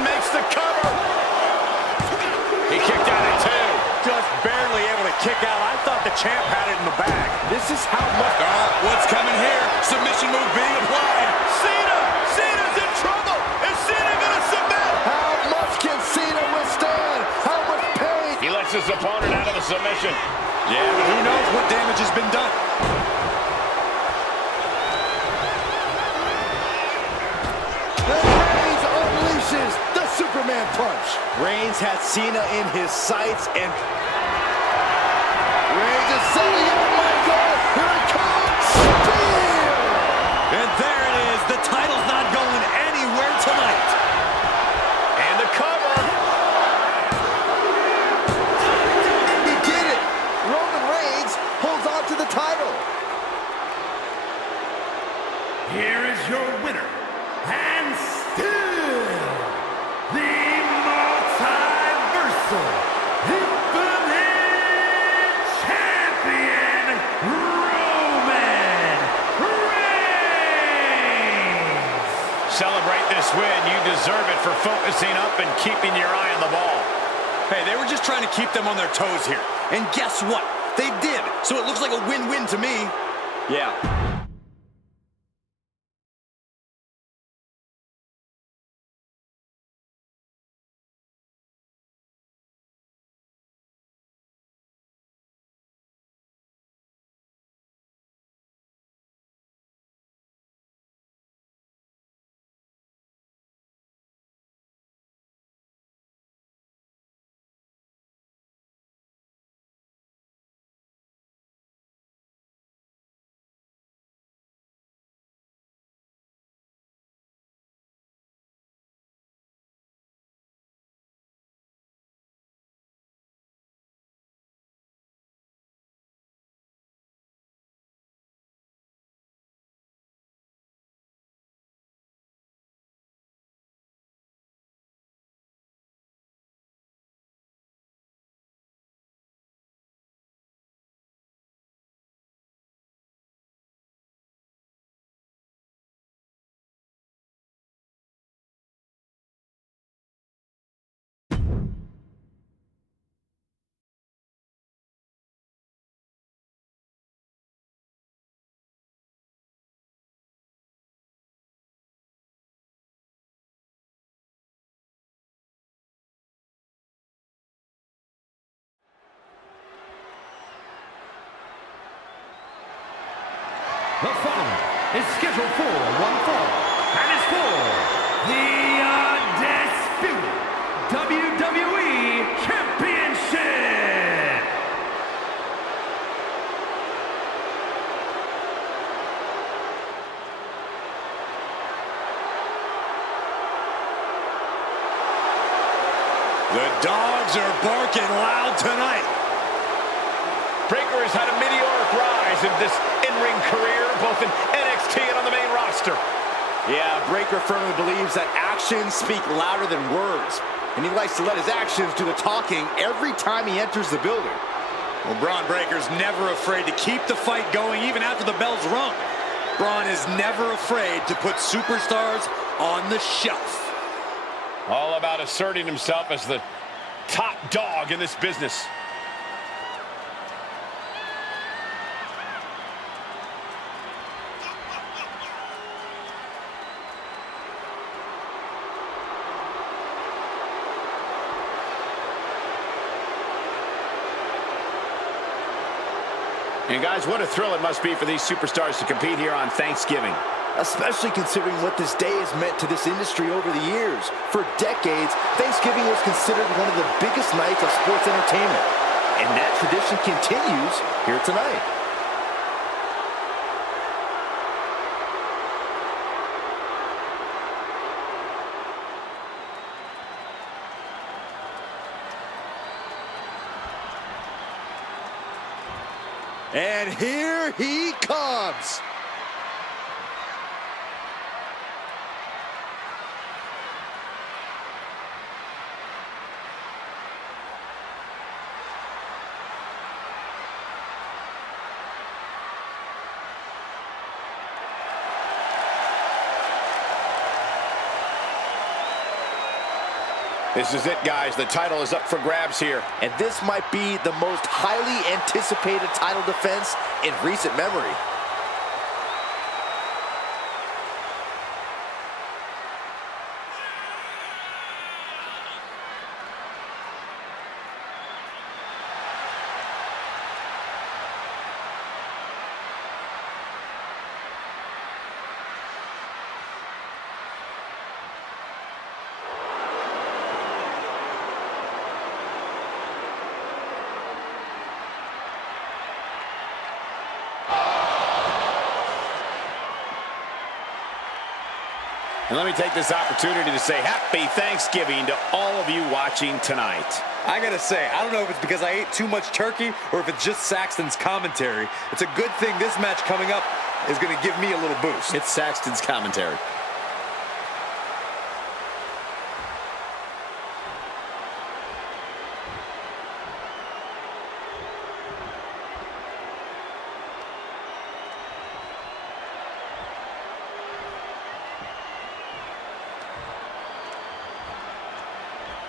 Makes the cover. He kicked out at 2. Just barely able to kick out. I thought the champ had it in the bag. This is how much... What's coming here? Submission move being applied. Cena's in trouble. Is Cena going to submit? How much can Cena withstand? How much pain? He lets his opponent out of the submission. Yeah, but who knows what damage has been done. And Reigns unleashes the Superman punch. Reigns has Cena in his sights, and Reigns is setting up Michael. Here it comes. Spear. And there it is. The title's not going anywhere tonight. And the cover. He did it. Roman Reigns holds on to the title. Here is your winner, and still the multiversal infinite champion, Roman Reigns. Celebrate this win. You deserve it for focusing up and keeping your eye on the ball. Hey, they were just trying to keep them on their toes here. And guess what? They did. So it looks like a win-win to me. Yeah. The following is scheduled for one fall, and is for the undisputed WWE Championship. are barking loud tonight. Breakker has had a meteoric rise in this in-ring career, both in NXT and on the main roster. Yeah, Breakker firmly believes that actions speak louder than words, and he likes to let his actions do the talking every time he enters the building. Well, Braun Breaker's never afraid to keep the fight going even after the bell's rung. Braun is never afraid to put superstars on the shelf. All about asserting himself as the top dog in this business. And guys, what a thrill it must be for these superstars to compete here on Thanksgiving. Especially considering what this day has meant to this industry over the years. For decades, Thanksgiving was considered one of the biggest nights of sports entertainment. And that tradition continues here tonight. And here he comes. This is it, guys. The title is up for grabs here. And this might be the most highly anticipated title defense in recent memory. And let me take this opportunity to say happy Thanksgiving to all of you watching tonight. I gotta say, I don't know if it's because I ate too much turkey or if it's just Saxton's commentary. It's a good thing this match coming up is gonna give me a little boost. It's Saxton's commentary.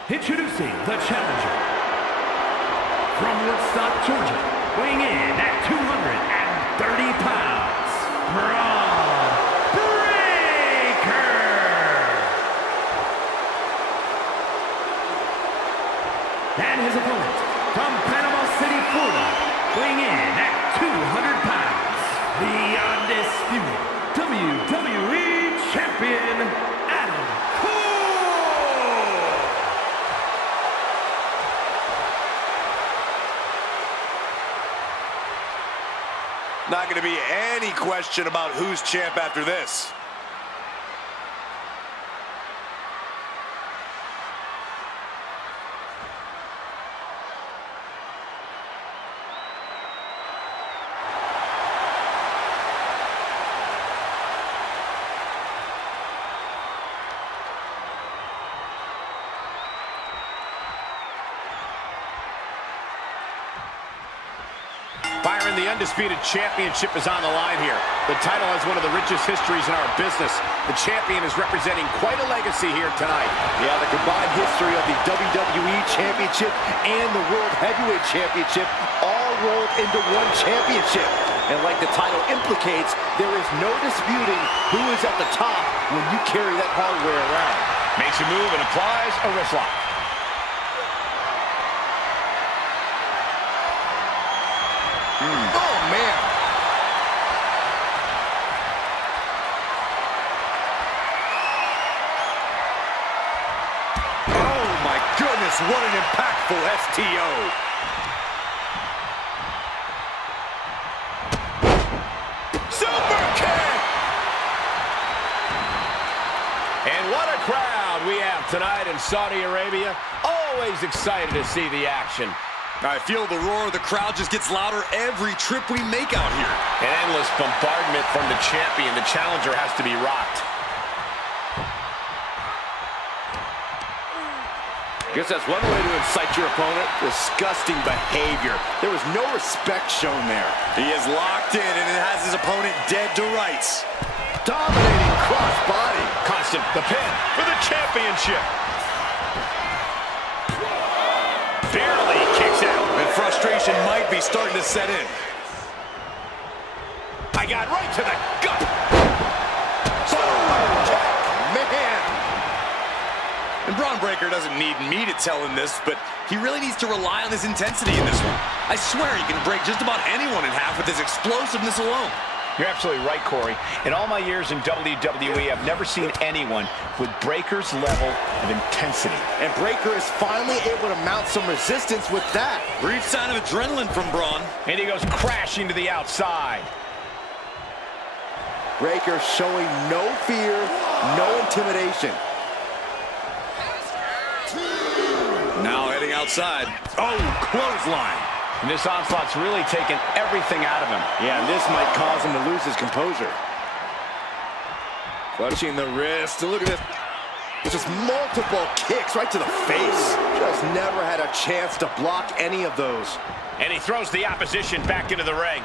Introducing the challenger from Woodstock, Georgia, weighing in at 230 pounds, Braun Breakker. And his opponent from Panama City, Florida, weighing in at 200 pounds, the undisputed WWE Champion, Adam Cole. Not going to be any question about who's champ after this. Byron, the undisputed championship is on the line here. The title has one of the richest histories in our business. The champion is representing quite a legacy here tonight. Yeah, the combined history of the WWE Championship and the World Heavyweight Championship all rolled into one championship. And like the title implicates, there is no disputing who is at the top when you carry that hardware around. Makes a move and applies a wrist lock. Oh, man. Oh my goodness, what an impactful STO. Super kick! And what a crowd we have tonight, and in Saudi Arabia. Always excited to see the action. I feel the roar of the crowd just gets louder every trip we make out here. An endless bombardment from the champion. The challenger has to be rocked. Guess that's one way to incite your opponent. Disgusting behavior. There was no respect shown there. He is locked in and it has his opponent dead to rights. Dominating cross-body. Constant the pin for the championship. Barely kicks out. And frustration might be starting to set in. I got right to the gut. Man. And Braun Breaker doesn't need me to tell him this, but he really needs to rely on his intensity in this one. I swear he can break just about anyone in half with his explosiveness alone. You're absolutely right, Corey. In all my years in WWE, I've never seen anyone with Breaker's level of intensity. And Breaker is finally able to mount some resistance with that. Brief sign of adrenaline from Braun. And he goes crashing to the outside. Breaker showing no fear, no intimidation. Now heading outside. Oh, clothesline. And this onslaught's really taken everything out of him. Yeah, and this might cause him to lose his composure. Clutching the wrist. Look at this. Just multiple kicks right to the face. Just never had a chance to block any of those. And he throws the opposition back into the ring.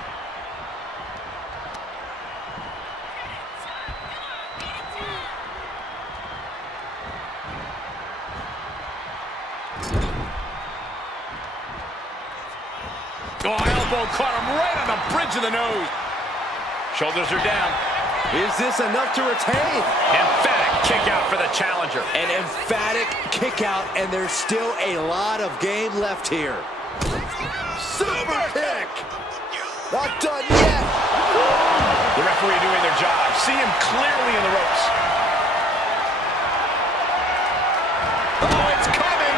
Oh, elbow caught him right on the bridge of the nose. Shoulders are down. Is this enough to retain? Emphatic kick out for the challenger. An emphatic kick out, and there's still a lot of game left here. Super kick! Not done yet! The referee doing their job. See him clearly in the ropes. Oh, it's coming!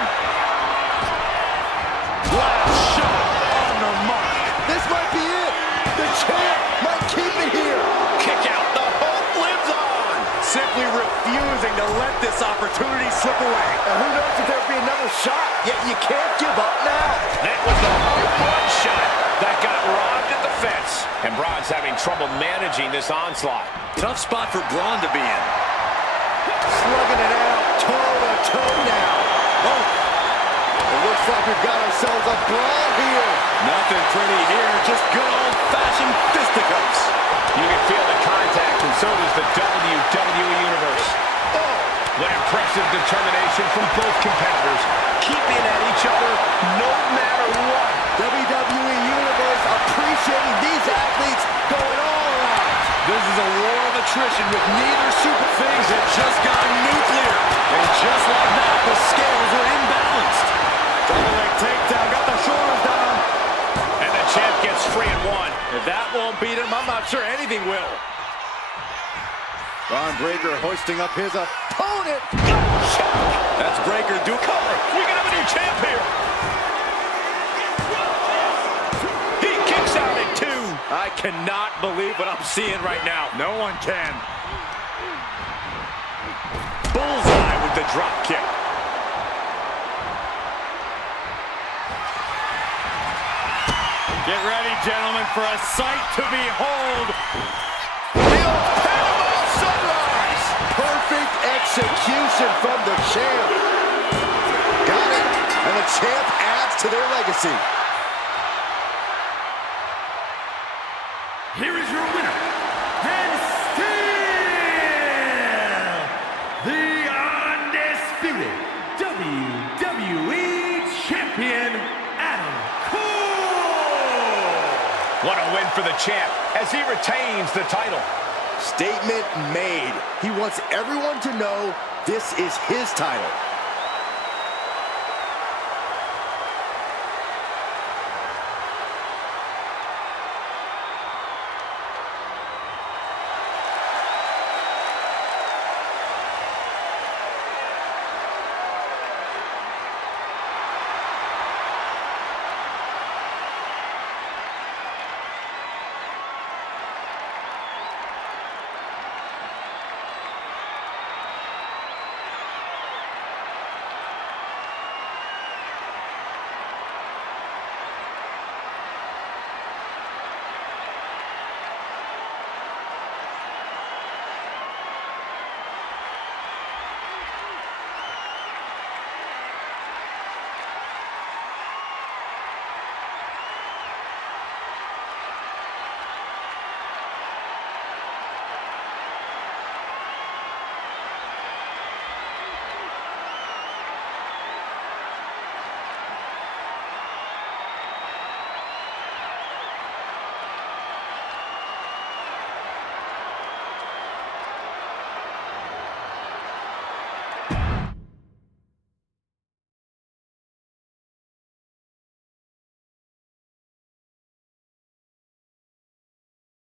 Last shot on the mark. This might be it. The champ might keep it here. Kick out. The hope lives on. Simply refusing to let this opportunity slip away. And who knows if there'll be another shot, yet you can't give up now. That was the hard shot that got robbed at the fence. And Braun's having trouble managing this onslaught. Tough spot for Braun to be in. Slugging it out, toe-to-toe now. Oh, it looks like we've got ourselves a brawl here. Nothing pretty here, just good old-fashioned fisticuffs. You can feel the contact, and so does the WWE Universe. Oh, what impressive determination from both competitors, keeping at each other no matter what. WWE Universe appreciating these athletes going all around. This is a war of attrition with neither super things have just gone nuclear. And just like that, the scales are imbalanced. Double leg takedown, got the shoulders down. And the champ gets free and one. If that won't beat him, I'm not sure anything will. Braun Breaker hoisting up his opponent. That's Breaker do cover. We can have a new champ here. He kicks out at 2. I cannot believe what I'm seeing right now. No one can. Bullseye with the drop kick. Get ready, gentlemen, for a sight to behold. The old Panama Sunrise. Perfect execution from the champ. Got it. And the champ adds to their legacy. Here is your winner, and still the undisputed WWE Champion, Adam Cole. What a win for the champ as he retains the title. Statement made. He wants everyone to know this is his title.